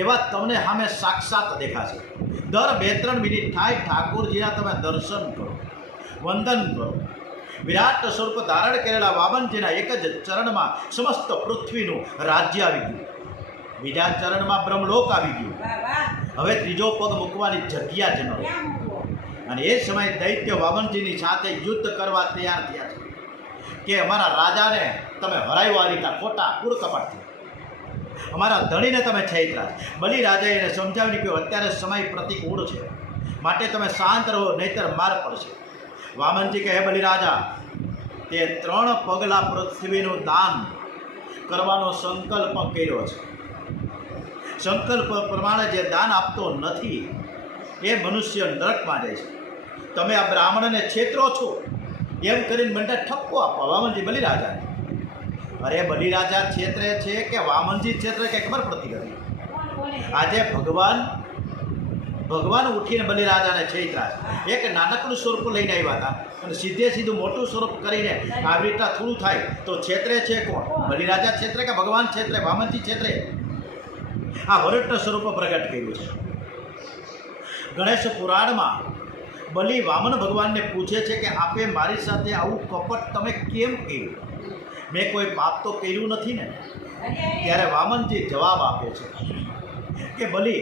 એવા તમને સામે સાક્ષાત દેખાશે. દર 2-3 મિનિટ થાય ઠાકોરજીના તમે દર્શન કરો, વંદન કરો. વિરાટ સ્વરૂપ ધારણ કરેલા વામનજીના એક જ ચરણમાં સમસ્ત પૃથ્વીનું રાજ્ય આવી ગયું. બીજા ચરણમાં બ્રહ્મલોક આવી ગયું. હવે ત્રીજો પગ મૂકવાની જગ્યા જ ન રહી. અને એ સમયે દૈત્ય વામનજીની સાથે યુદ્ધ કરવા તૈયાર થયા છે કે અમારા રાજાને તમે હરાવ્યો આ રીતના ખોટા કૂડ કપાટથી, અમારા ધણીને તમે છેતરા. બલિરાજાએ એને સમજાવ્યું કે અત્યારે સમય પ્રતિકૂળ છે, માટે તમે શાંત રહો, નહીતર માર પડશે. વામનજી કહે બલિરાજા, તે 3 પગલા પૃથ્વીનું દાન કરવાનો સંકલ્પ કર્યો છે. સંકલ્પ પ્રમાણે જે દાન આપતો નથી એ મનુષ્ય નરકમાં જાય છે. તમે આ બ્રાહ્મણને છેતરો છો એમ કરીને મને ઠપકો આપો વામનજી બલિરાજાને. અરે બલિરાજા છેતરે છે કે વામનજી છેતરે કે ખબર પડતી નથી. આજે ભગવાન ઉઠીને બલિરાજાને છેતરા છે. એક નાનકડું સ્વરૂપ લઈને આવ્યા હતા અને સીધું મોટું સ્વરૂપ કરીને આવી રીતના થોડું થાય તો છેતરે છે કોણ? બલિરાજા છેતરે કે ભગવાન છેતરે? વામનજી છેતરે. આ વરટ સ્વરૂપ પ્રગટ કર્યું છે. ગણેશ પુરાણમાં બલિ વામન ભગવાનને પૂછે છે કે આપે મારી સાથે આવું કપટ તમે કેમ કર્યું? મેં કોઈ પાપ તો કર્યું નથી ને? ત્યારે વામનજી જવાબ આપે છે કે બલિ,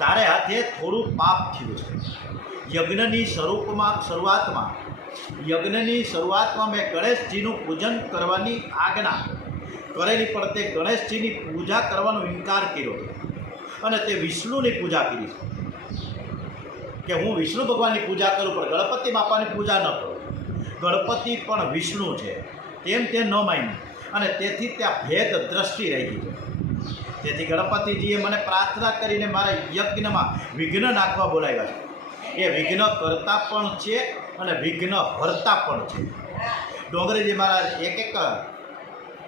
તારે હાથે થોડું પાપ થયું છે. યજ્ઞની શરૂઆતમાં મેં ગણેશજીનું પૂજન કરવાની આજ્ઞા કરેલી, પણ તે ગણેશજીની પૂજા કરવાનો ઇનકાર કર્યો અને તે વિષ્ણુની પૂજા કરી કે હું વિષ્ણુ ભગવાનની પૂજા કરું, પણ ગણપતિ બાપાની પૂજા ન કરું. ગણપતિ પણ વિષ્ણુ છે તેમ તે ન માન્યું અને તેથી ત્યાં ભેદ દ્રષ્ટિ રહી ગઈ. તેથી ગણપતિજીએ મને પ્રાર્થના કરીને મારા યજ્ઞમાં વિઘ્ન નાખવા બોલાવ્યા છે. એ વિઘ્ન કરતા પણ છે અને વિઘ્ન હરતા પણ છે. ડોંગરેજી મહારાજ એક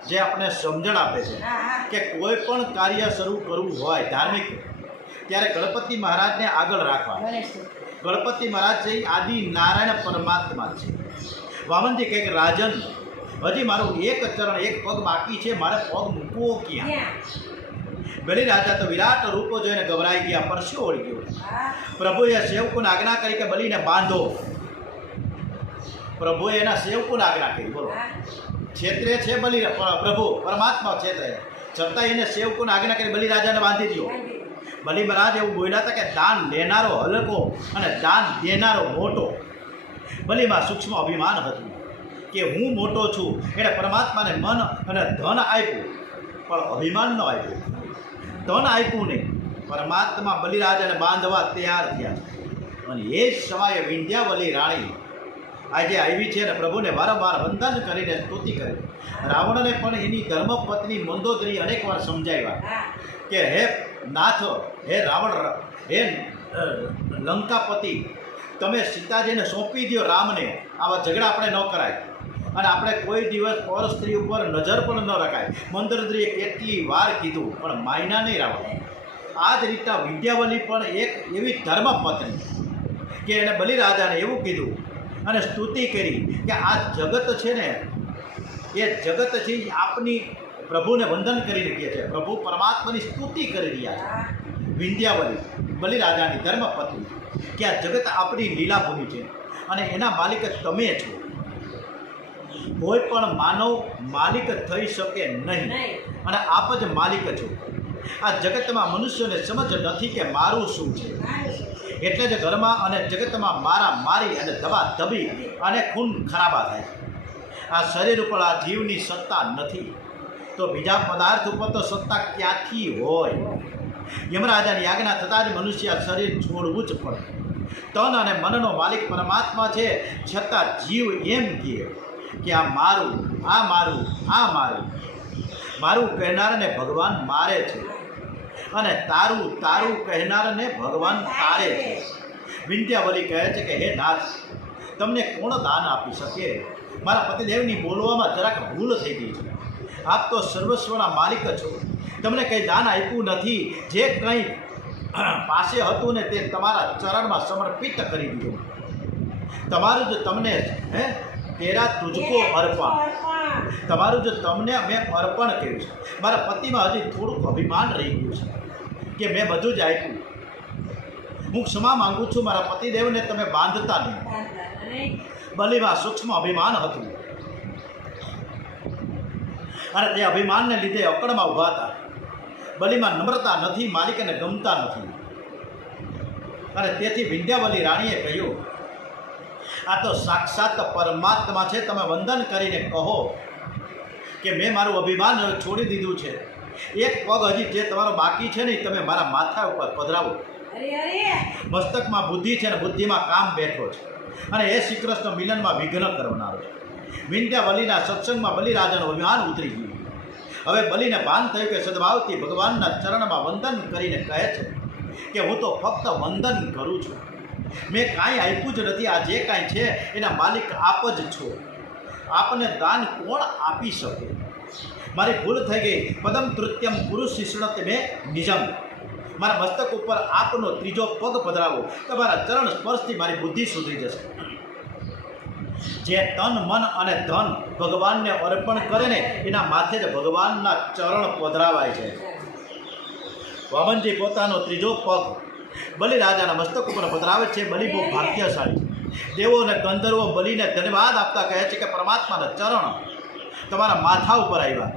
જે આપણે સમજણ આપે છે કે કોઈ પણ કાર્ય શરૂ કરવું હોય ધાર્મિક, ત્યારે ગણપતિ મહારાજને આગળ રાખવા. ગણપતિ મહારાજ છે આદિ નારાયણ પરમાત્મા છે. વામનજી કહે કે રાજન, હજી મારું એક ચરણ એક પગ બાકી છે, મારે પગ મૂકવો ક્યાં? બલિ રાજા તો વિરાટ રૂપો જોઈને ગભરાઈ ગયા, પરસ્યો ઓળી ગયો. પ્રભુએ સેવકોને આજ્ઞા કરી કે બલિને બાંધો. પ્રભુએ એના સેવકોને આજ્ઞા કરી. બોલો, ક્ષેત્રે છે બલિ, પ્રભુ પરમાત્મા ક્ષેત્રે, છતાં એને સેવકોને આજ્ઞા કરી બલિ રાજાને બાંધી દો. બલિ મહારાજ એવું બોલ્યા હતા કે દાન લેનારો હલકો અને દાન દેનારો મોટો. બલિમાં સૂક્ષ્મ અભિમાન હતું કે હું મોટો છું. એણે પરમાત્માને મન અને ધન આપ્યું, પણ અભિમાન ન આપ્યું. ધન આપ્યું નહીં. પરમાત્મા બલિરાજાને બાંધવા તૈયાર થયા. અને એ જ સમયે વિંધ્યાવલી રાણી આજે આવી છે અને પ્રભુને વારંવાર વંદન કરીને સ્તુતિ કરી. રાવણને પણ એની ધર્મપત્ની મંદોદરી અનેકવાર સમજાવ્યા કે હે નાથ, હે રાવણ, હે લંકાપતિ, તમે સીતાજીને સોંપી દો રામને. આવા ઝઘડા આપણે ન કરાય અને આપણે કોઈ દિવસ પર સ્ત્રી ઉપર નજર પણ ન રખાય. મંદોદરીએ કેટલી વાર કીધું પણ માયના નહીં રાવણ. આ જ રીતના વિંધ્યાવલી પણ એક એવી ધર્મપત્ની કે એણે બલિરાજાને એવું કીધું અને સ્તુતિ કરી કે આ જગત છે ને, એ જગત છે આપની પ્રભુને વંદન કરી કહે છે. પ્રભુ પરમાત્માની સ્તુતિ કરી રહ્યા છે. વિંધ્યાવલી બલિરાજાની ધર્મપત્ની કે આ જગત આપણી લીલાભૂમિ છે અને એના માલિક તમે છો. કોઈ પણ માનવ માલિક થઈ શકે નહીં અને આપ જ માલિક છો. આ જગતમાં મનુષ્યોને સમજ નથી કે મારું શું છે. એટલે જ ઘરમાં અને જગતમાં મારા મારી અને ધબાધબી અને ખૂન ખરાબા થાય છે. આ શરીર ઉપર આ જીવની સત્તા નથી, તો બીજા પદાર્થ ઉપર તો સત્તા ક્યાંથી હોય? યમરાજાની આજ્ઞા થતાં જ મનુષ્ય આ શરીર છોડવું જ પડે. તન અને મનનો માલિક પરમાત્મા છે, છતાં જીવ એમ કહે કે આ મારું, આ મારું, આ મારું. મારું કહેનારને ભગવાન મારે છે અને તારું તારું કહેનારને ભગવાન તારે છે. વિંધ્યાવલી કહે છે કે હે નાથ, તમને કોણ દાન આપી શકે? મારા પતિદેવની બોલવામાં જરાક ભૂલ થઈ ગઈ છે. આપ તો સર્વસ્વના માલિક છો, તમને કંઈ દાન આપ્યું નથી. જે કંઈ પાસે હતું ને તે તમારા ચરણમાં સમર્પિત કરી દીધું. તમારું જ તમને તેરા તુજકો અર્પણ, તમારું જ તમને મેં અર્પણ કર્યું છે. મારા પતિમાં હજી થોડુંક અભિમાન રહી ગયું છે કે મેં બધું જ આપ્યું. હું ક્ષમા માગું છું, મારા પતિદેવને તમે બાંધતા નહીં. બલિમાં સૂક્ષ્મ અભિમાન હતું અને તે અભિમાનને લીધે અકળમાં ઊભા હતા. બલિમાં નમ્રતા નથી, માલિકને ગમતા નથી. અને તેથી વિંધ્યાવલી રાણીએ કહ્યું, આ તો સાક્ષાત પરમાત્મા છે. તમે વંદન કરીને કહો કે મેં મારું અભિમાન છોડી દીધું છે. એક પગ હજી જે તમારો બાકી છે ને, તમે મારા માથા ઉપર પધરાવો. મસ્તકમાં બુદ્ધિ છે ને બુદ્ધિમાં કામ બેઠો છે અને એ શ્રી કૃષ્ણ મિલનમાં વિઘ્ન કરનારો છે. વિંધ્યાવલીના સત્સંગમાં બલિરાજાનું અભિમાન ઉતરી ગયું. હવે બલિને ભાન થયું કે સદભાવથી ભગવાનના ચરણમાં વંદન કરીને કહે છે કે હું તો ફક્ત વંદન કરું છું, મેં કાંઈ આપ્યું જ નથી. આ જે કાંઈ છે એના માલિક આપ જ છો. આપને દાન કોણ આપી શકે? મારી ભૂલ થઈ ગઈ. પદમ તૃત્યમ પુરુષ શિષ્ણત મેં નિજમ. મારા મસ્તક ઉપર આપનો ત્રીજો પગ પધરાવો. તમારા ચરણ સ્પર્શથી મારી બુદ્ધિ સુધરી જશે. જે તન મન અને ધન ભગવાનને અર્પણ કરે ને, એના માથે જ ભગવાનના ચરણ પધરાવાય છે. વામનજી પોતાનો ત્રીજો પગ બલિરાજાના મસ્તક ઉપર પધરાવે છે. બલિ બહુ ભાગ્યશાળી છે. દેવો અને ગંધર્વો બલિને ધન્યવાદ આપતા કહે છે કે પરમાત્માના ચરણ તમારા માથા ઉપર આવ્યા.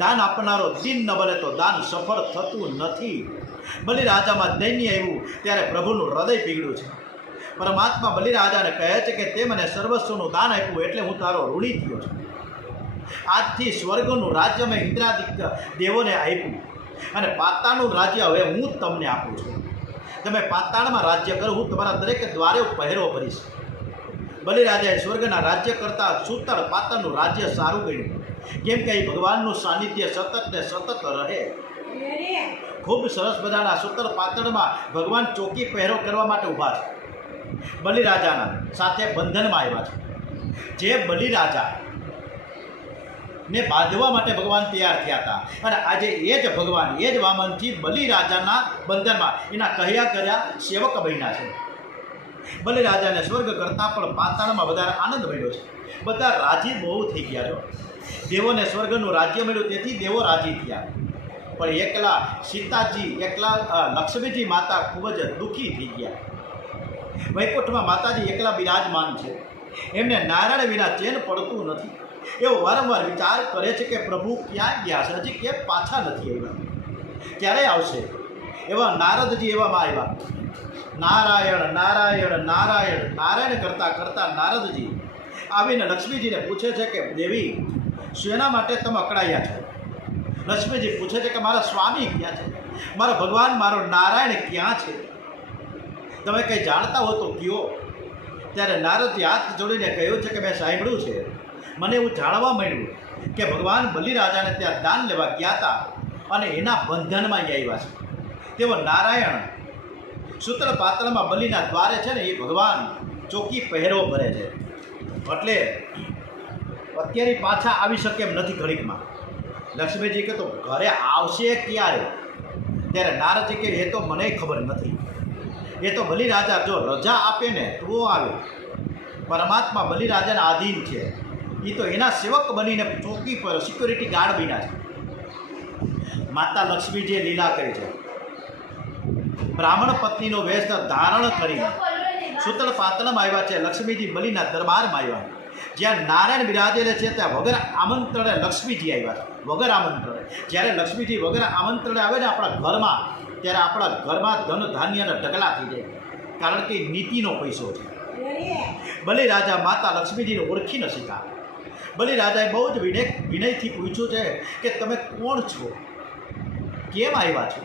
દાન આપનારો દિન ન બને તો દાન સફળ થતું નથી. બલિરાજામાં દૈન્ય આવ્યું ત્યારે પ્રભુનું હૃદય પીગળ્યું છે. પરમાત્મા બલિરાજાને કહે છે કે તે મને સર્વસ્વનું દાન આપ્યું એટલે હું તારો ઋણી થયો છું. આજથી સ્વર્ગનું રાજ્ય મેં ઇન્દ્રાદિક દેવોને આપ્યું અને પાતાળનું રાજ્ય હવે હું તમને આપું છું. તમે પાતાળમાં રાજ્ય કરો, હું તમારા દરેક દ્વારે પહેરો ભરીશ. બલિરાજાએ સ્વર્ગના રાજ્ય કરતાં સૂતળ પાતાળનું રાજ્ય સારું ગણ્યું, કેમ કે એ ભગવાનનું સાનિધ્ય સતત ને સતત રહે. ખૂબ સરસ મજાના સૂતળ પાતળમાં ભગવાન ચોકી પહેરો કરવા માટે ઊભા છે. બલિરાજાના સાથે બંધનમાં આવ્યા છે. જે બલિરાજા ને બાંધવા માટે ભગવાન તૈયાર થયા હતા અને આજે એ જ ભગવાન, એ જ વામનજી બલિરાજાના બંધનમાં એના કહ્યા કર્યા સેવક બન્યા છે. બલિરાજાને સ્વર્ગ કરતાં પણ પાતાળમાં વધારે આનંદ મળ્યો છે. બધા રાજી બહુ થઈ ગયા છો. દેવોને સ્વર્ગનું રાજ્ય મળ્યું તેથી દેવો રાજી થયા, પણ એકલા સીતાજી, એકલા લક્ષ્મીજી માતા ખૂબ જ દુઃખી થઈ ગયા. વૈકુંઠમાં માતાજી એકલા બિરાજમાન છે. એમને નારાયણ વિના ચેન પડતું નથી. એવો વારંવાર વિચાર કરે છે કે પ્રભુ ક્યાં ગયા છે, હજી કેમ પાછા નથી આવ્યા, ક્યારે આવશે. એવા નારદજી એવામાં આવ્યા. નારાયણ નારાયણ નારાયણ નારાયણ કરતાં કરતાં નારદજી આવીને લક્ષ્મીજીને પૂછે છે કે દેવી, શેના માટે તમે અકળાયા છો? લક્ષ્મીજી પૂછે છે કે મારા સ્વામી ક્યાં છે, મારો ભગવાન, મારો નારાયણ ક્યાં છે? તમે કંઈ જાણતા હો તો કયો. ત્યારે નારદજી હાથ જોડીને કહ્યું છે કે મેં સાંભળ્યું છે, મને એવું જાણવા મળ્યું કે ભગવાન બલિરાજાને ત્યાં દાન લેવા ગયા હતા અને એના બંધનમાં આવ્યા છે. તેઓ નારાયણ સૂતળ પાતળમાં બલિના દ્વારે છે ને, એ ભગવાન ચોકી પહેરો ભરે છે. એટલે અત્યારે પાછા આવી શકે એમ નથી ઘડીકમાં. લક્ષ્મીજી કે તો ઘરે આવશે ક્યારે? ત્યારે નારદજી કે એ તો મને ખબર નથી. એ તો બલિરાજા જો રજા આપે ને તો આવે. પરમાત્મા બલિરાજાના આધીન છે. એ તો એના સેવક બનીને ચોકી પર સિક્યોરિટી ગાર્ડ બન્યા છે. માતા લક્ષ્મીજીએ લીલા કરી છે. બ્રાહ્મણ પત્નીનો વેશ ધારણ કરીને સૂતળ પાતળમાં આવ્યા છે. લક્ષ્મીજી બલિના દરબારમાં આવ્યા. જ્યાં નારાયણ બિરાજેલે છે ત્યાં વગર આમંત્રણે લક્ષ્મીજી આવ્યા છે. વગર આમંત્રણે. જ્યારે લક્ષ્મીજી વગર આમંત્રણે આવે ને આપણા ઘરમાં, ત્યારે આપણા ઘરમાં ધન ધાન્યના ઢગલા થઈ જાય, કારણ કે નીતિનો પૈસો છે. બલિરાજા માતા લક્ષ્મીજીને ઓળખી ન શીખા. બલિરાજાએ બહુ જ વિનયથી પૂછ્યું છે કે તમે કોણ છો, કેમ આવ્યા છો?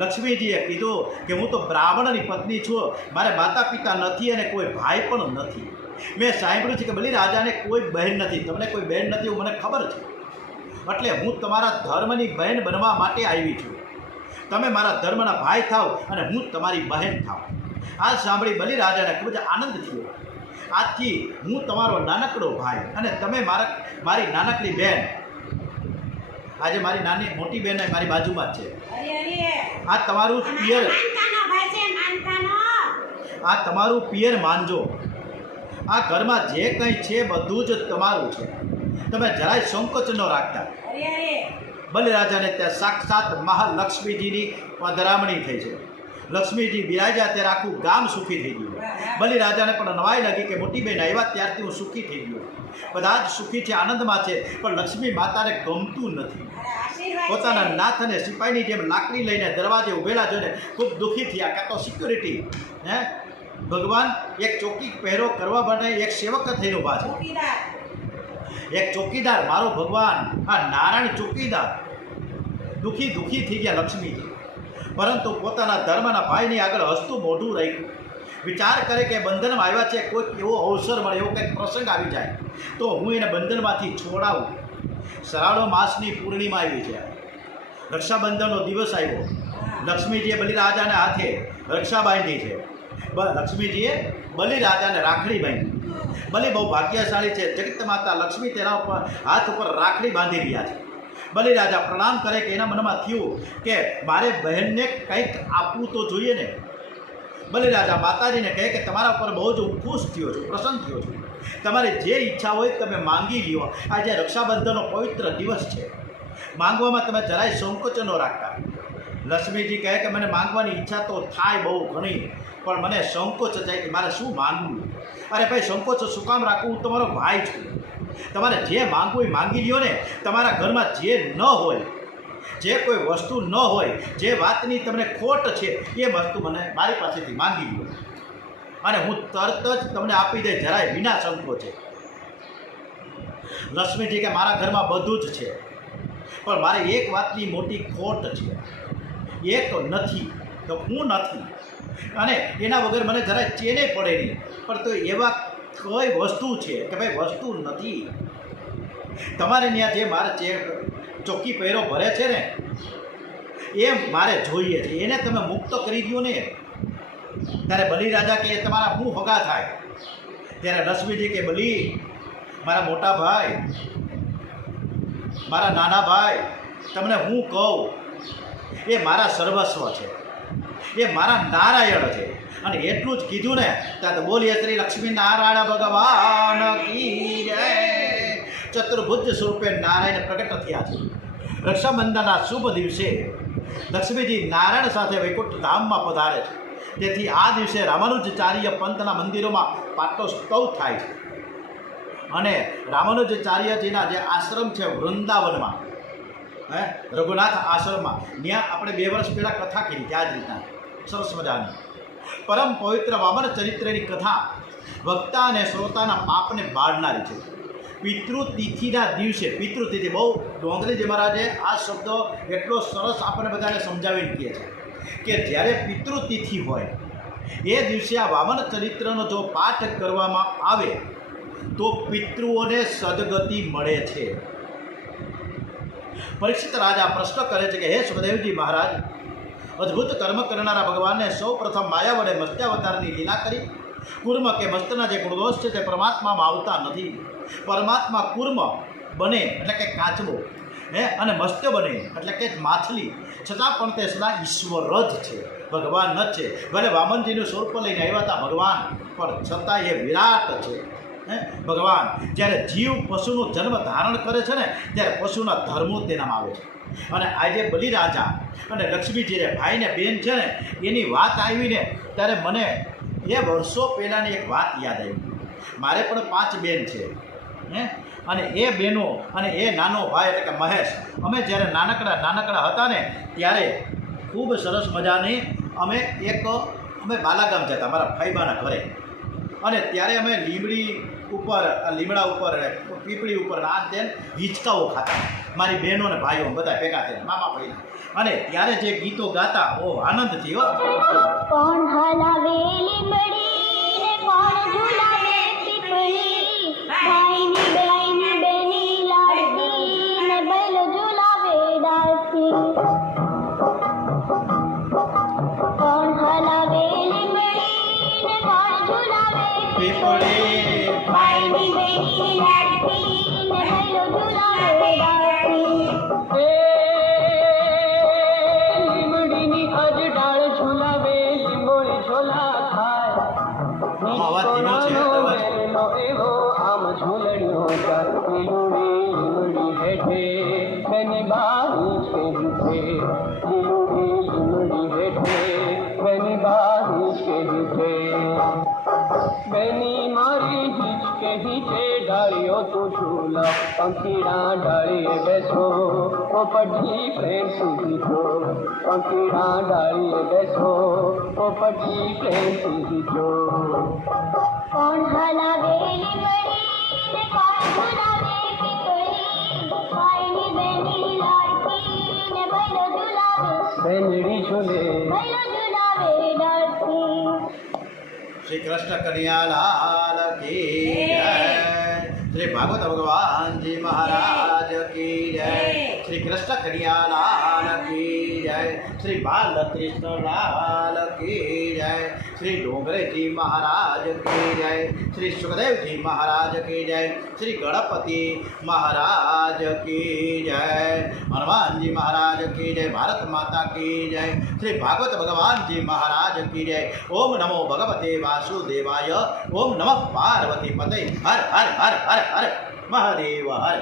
લક્ષ્મીજીએ કીધું કે હું તો બ્રાહ્મણની પત્ની છું, મારે માતા પિતા નથી અને કોઈ ભાઈ પણ નથી. મેં સાંભળ્યું છે કે બલિરાજાને કોઈ બહેન નથી, તમને કોઈ બહેન નથી એવું મને ખબર છે, એટલે હું તમારા ધર્મની બહેન બનવા માટે આવી છું. તમે મારા ધર્મના ભાઈ થાવ અને હું તમારી બહેન થાવ. આ સાંભળી બલિરાજાને ખૂબ જ આનંદ થયો. આજથી હું તમારો નાનકડો ભાઈ અને તમે મારી નાનકડી બહેન. આજે મારી નાની મોટી બહેન મારી બાજુમાં જ છે. આ તમારું પિયર, આ તમારું પિયર માનજો. આ ઘરમાં જે કંઈ છે બધું જ તમારું છે. તમે જરાય સંકોચ ન રાખતા. બલિરાજાને ત્યાં સાક્ષાત મહાલક્ષ્મીજીની પધરામણી થઈ છે. લક્ષ્મીજી બિરાજ્યા ત્યારે આખું ગામ સુખી થઈ ગયું. બલિરાજાને પણ નવાઈ લાગી કે મોટી બહેન આવ્યા ત્યારથી હું સુખી થઈ ગયો. બધા જ સુખી છે, આનંદમાં છે, પણ લક્ષ્મી માતાને ગમતું નથી. પોતાના નાથ અને સિપાહીની જેમ લાકડી લઈને દરવાજે ઊભેલા જોઈને ખૂબ દુઃખી થયા. કાં તો સિક્યોરિટી ભગવાન એક ચોકી પહેરો કરવા માટે એક સેવક થઈને ઊભા છે. એક ચોકીદાર, મારો ભગવાન, આ નારાયણ ચોકીદાર. દુઃખી થઈ ગયા લક્ષ્મીજી, પરંતુ પોતાના ધર્મના ભાઈની આગળ હસતું મોઢું રાખ્યું. વિચાર કરે કે બંધનમાં આવ્યા છે, કોઈક એવો અવસર મળે, એવો કંઈક પ્રસંગ આવી જાય તો હું એને બંધનમાંથી છોડાવું. શ્રાવણ માસની પૂર્ણિમા આવી છે, રક્ષાબંધનનો દિવસ આવ્યો. લક્ષ્મીજીએ બલિરાજાને હાથે રક્ષા બાંધી છે. લક્ષ્મીજીએ બલિરાજાને રાખડી બાંધી. બલિ બહુ ભાગ્યશાળી છે. જગત માતા લક્ષ્મી તેના ઉપર હાથ ઉપર રાખડી બાંધી રહ્યા છે. બલિરાજા પ્રણામ કરે કે એના મનમાં થયું કે મારે બહેનને કંઈક આપવું તો જોઈએ ને. બલિરાજા માતાજીને કહે કે તમારા ઉપર બહુ જ હું ખુશ થયો છું, પ્રસન્ન થયો છું. તમારી જે ઈચ્છા હોય તમે માંગી લ્યો. આજે રક્ષાબંધનનો પવિત્ર દિવસ છે, માંગવામાં તમે જરાય સંકોચ ન રાખતા. લક્ષ્મીજી કહે કે મને માંગવાની ઈચ્છા તો થાય બહુ ઘણી, પણ મને સંકોચ થાય કે મારે શું માંગવું. અરે ભાઈ, સંકોચ શું કામ રાખવું? હું તમારો ભાઈ છું. તમારે જે માંગવું એ માંગી લ્યો ને. તમારા ઘરમાં જે ન હોય, જે કોઈ વસ્તુ ન હોય, જે વાતની તમને ખોટ છે, એ વસ્તુ મને મારી પાસેથી માંગી લ્યો અને હું તરત જ તમને આપી દઈ, જરાય વિના સંકોચે. લક્ષ્મીજી કે મારા ઘરમાં બધું જ છે, પણ મારે એક વાતની મોટી ખોટ છે. એક નથી તો હું નથી, અને એના વગર મને જરાય ચેને પડે નહીં. પણ તો એવા કઈ વસ્તુ છે કે ભાઈ વસ્તુ નથી. તમારે ત્યાં જે મારે ચોખ્ખી પહેરો ભરે છે ને, એ મારે જોઈએ છે. એને તમે મુક્ત કરી દો ને. ત્યારે બલિરાજા કે એ તમારા શું હગા થાય? ત્યારે લક્ષ્મીજી કે બલી, મારા મોટા ભાઈ, મારા નાના ભાઈ, તમને હું કહું, એ મારા સર્વસ્વ છે, એ મારા નારાયણ છે. અને એટલું જ કીધું ને ત્યાં તો બોલીએ શ્રી લક્ષ્મી નારાયણ ભગવાન કી જય. ચતુર્ભુજ સ્વરૂપે નારાયણ પ્રગટ થયા છે. રક્ષાબંધનના શુભ દિવસે લક્ષ્મીજી નારાયણ સાથે વૈકુંઠ ધામમાં પધારે છે. તેથી આ દિવસે રામાનુજાચાર્ય પંથના મંદિરોમાં પાટોત્સવ થાય છે. અને રામાનુજાચાર્યજીના જે આશ્રમ છે વૃંદાવનમાં, રઘુનાથ આશ્રમમાં, ત્યાં આપણે 2 વર્ષ પહેલાં કથા કરી ત્યાં જ રીતના સરસ મજાની પરમ પવિત્ર વામન ચરિત્રની કથા વક્તા અને શ્રોતાના પાપને બાળનારી છે. પિતૃતિથિના દિવસે, પિતૃતિથિ બહુ ડોંગરીજી મહારાજે આ શબ્દ એટલો સરસ આપણને બધાને સમજાવીને કહે છે કે જ્યારે પિતૃતિથિ હોય એ દિવસે આ વામન ચરિત્રનો જો પાઠ કરવામાં આવે તો પિતૃઓને સદગતિ મળે છે. પરીક્ષિત રાજા પ્રશ્ન કરે છે કે હે સુખદેવજી મહારાજ, અદ્ભુત કર્મ કરનારા ભગવાનને સૌ પ્રથમ માયા વડે મત્સ્યાવતારની લીલા કરી. કુર્મ કે મસ્તના જે ગુણદોષ છે તે પરમાત્મામાં આવતા નથી. પરમાત્મા કુર્મ બને એટલે કે કાચબો, અને મત્સ્ય બને એટલે કે માછલી, છતાં પણ તે સદા ઈશ્વર જ છે, ભગવાન જ છે. ભલે વામનજીનું સ્વરૂપ લઈને આવ્યા હતા ભગવાન, પણ છતાં એ વિરાટ છે. ભગવાન જ્યારે જીવ પશુનો જન્મ ધારણ કરે છે ને, ત્યારે પશુના ધર્મો તેનામાં આવે છે. અને આજે બલિરાજા અને લક્ષ્મીજી ભાઈ ને બેન છે ને, એની વાત આવીને ત્યારે મને એ વર્ષો પહેલાંની એક વાત યાદ આવી. મારે પણ 5 બેન છે, અને એ બહેનો અને એ નાનો ભાઈ એટલે કે મહેશ, અમે જ્યારે નાનકડા હતા ને, ત્યારે ખૂબ સરસ મજાની અમે બાલાગામ જતા મારા ફાઈબાના ઘરે. અને ત્યારે અમે લીમડા ઉપર પીપળી ઉપર આ તેમ હિંચકાઓ ખાતા, મારી બહેનો ને ભાઈઓ બધા ભેગા થઈને મામા ભાઈ. અને ત્યારે જે ગીતો ગાતા, ઓ આનંદ થયો. કોણ હલાવે લીમડી ને કોણ ઝુલાવે પીપળી, ભાઈની બેની લાડકી ને બેલ ઝુલાવે ડાળખી. કોણ હલાવે લીમડી ને કોણ ઝુલાવે પીપળી, ભાઈની બેની લાડકી ને બેલ ઝુલાવે ડાળખી. લીમડીની અજ ડાળ ઝુલાવે, લીંબોળી ઝોલા ખાય. અવાજ ધીમો છે, અવાજ. એવો આમ ઝૂલણ્યો ચાર લીમડી હેઠે બેની બારી છે હિચે. લીમડી હેઠે બેની બારી છે હિચે. બેની મારી હિચકે હિચે ડાળીઓ તું ઝૂલા, પંખીડા ડાળીએ બેસો પોપટી પ્રેમ સુધી જો. પંખીડા ડાળીએ બેસો પોપટી પ્રેમ સુધી જો. કોણ હલાવે લીમડી ને કોણ ઝુલાવે પીપળી, ભાઈની બેની લાડકી ને બેલ ઝુલાવે બેનડી ઝૂલે ડાળખી. શ્રી કૃષ્ણ કનૈયા લાલ કી જય. શ્રી ભાગવત ભગવાનજી મહારાજ કી જય. શ્રી કૃષ્ણ કનૈયા લાલ કી જય. શ્રી બાલકૃષ્ણ લાલ કી જય. શ્રી ડોંગરેજી મહારાજ કી જય. શ્રી સુખદેવજી મહારાજ કી જય. શ્રી ગણપતિ મહારાજ કી જય. હનુમાનજી મહારાજ કી જય. ભારત માતા કી જય. શ્રી ભાગવત ભગવાનજી મહારાજ કી જય. ઓમ નમો ભગવતે વાસુદેવાય. ઓમ નમઃ પાર્વતી પતે. હર હર હર હર હર મહાદેવ હર.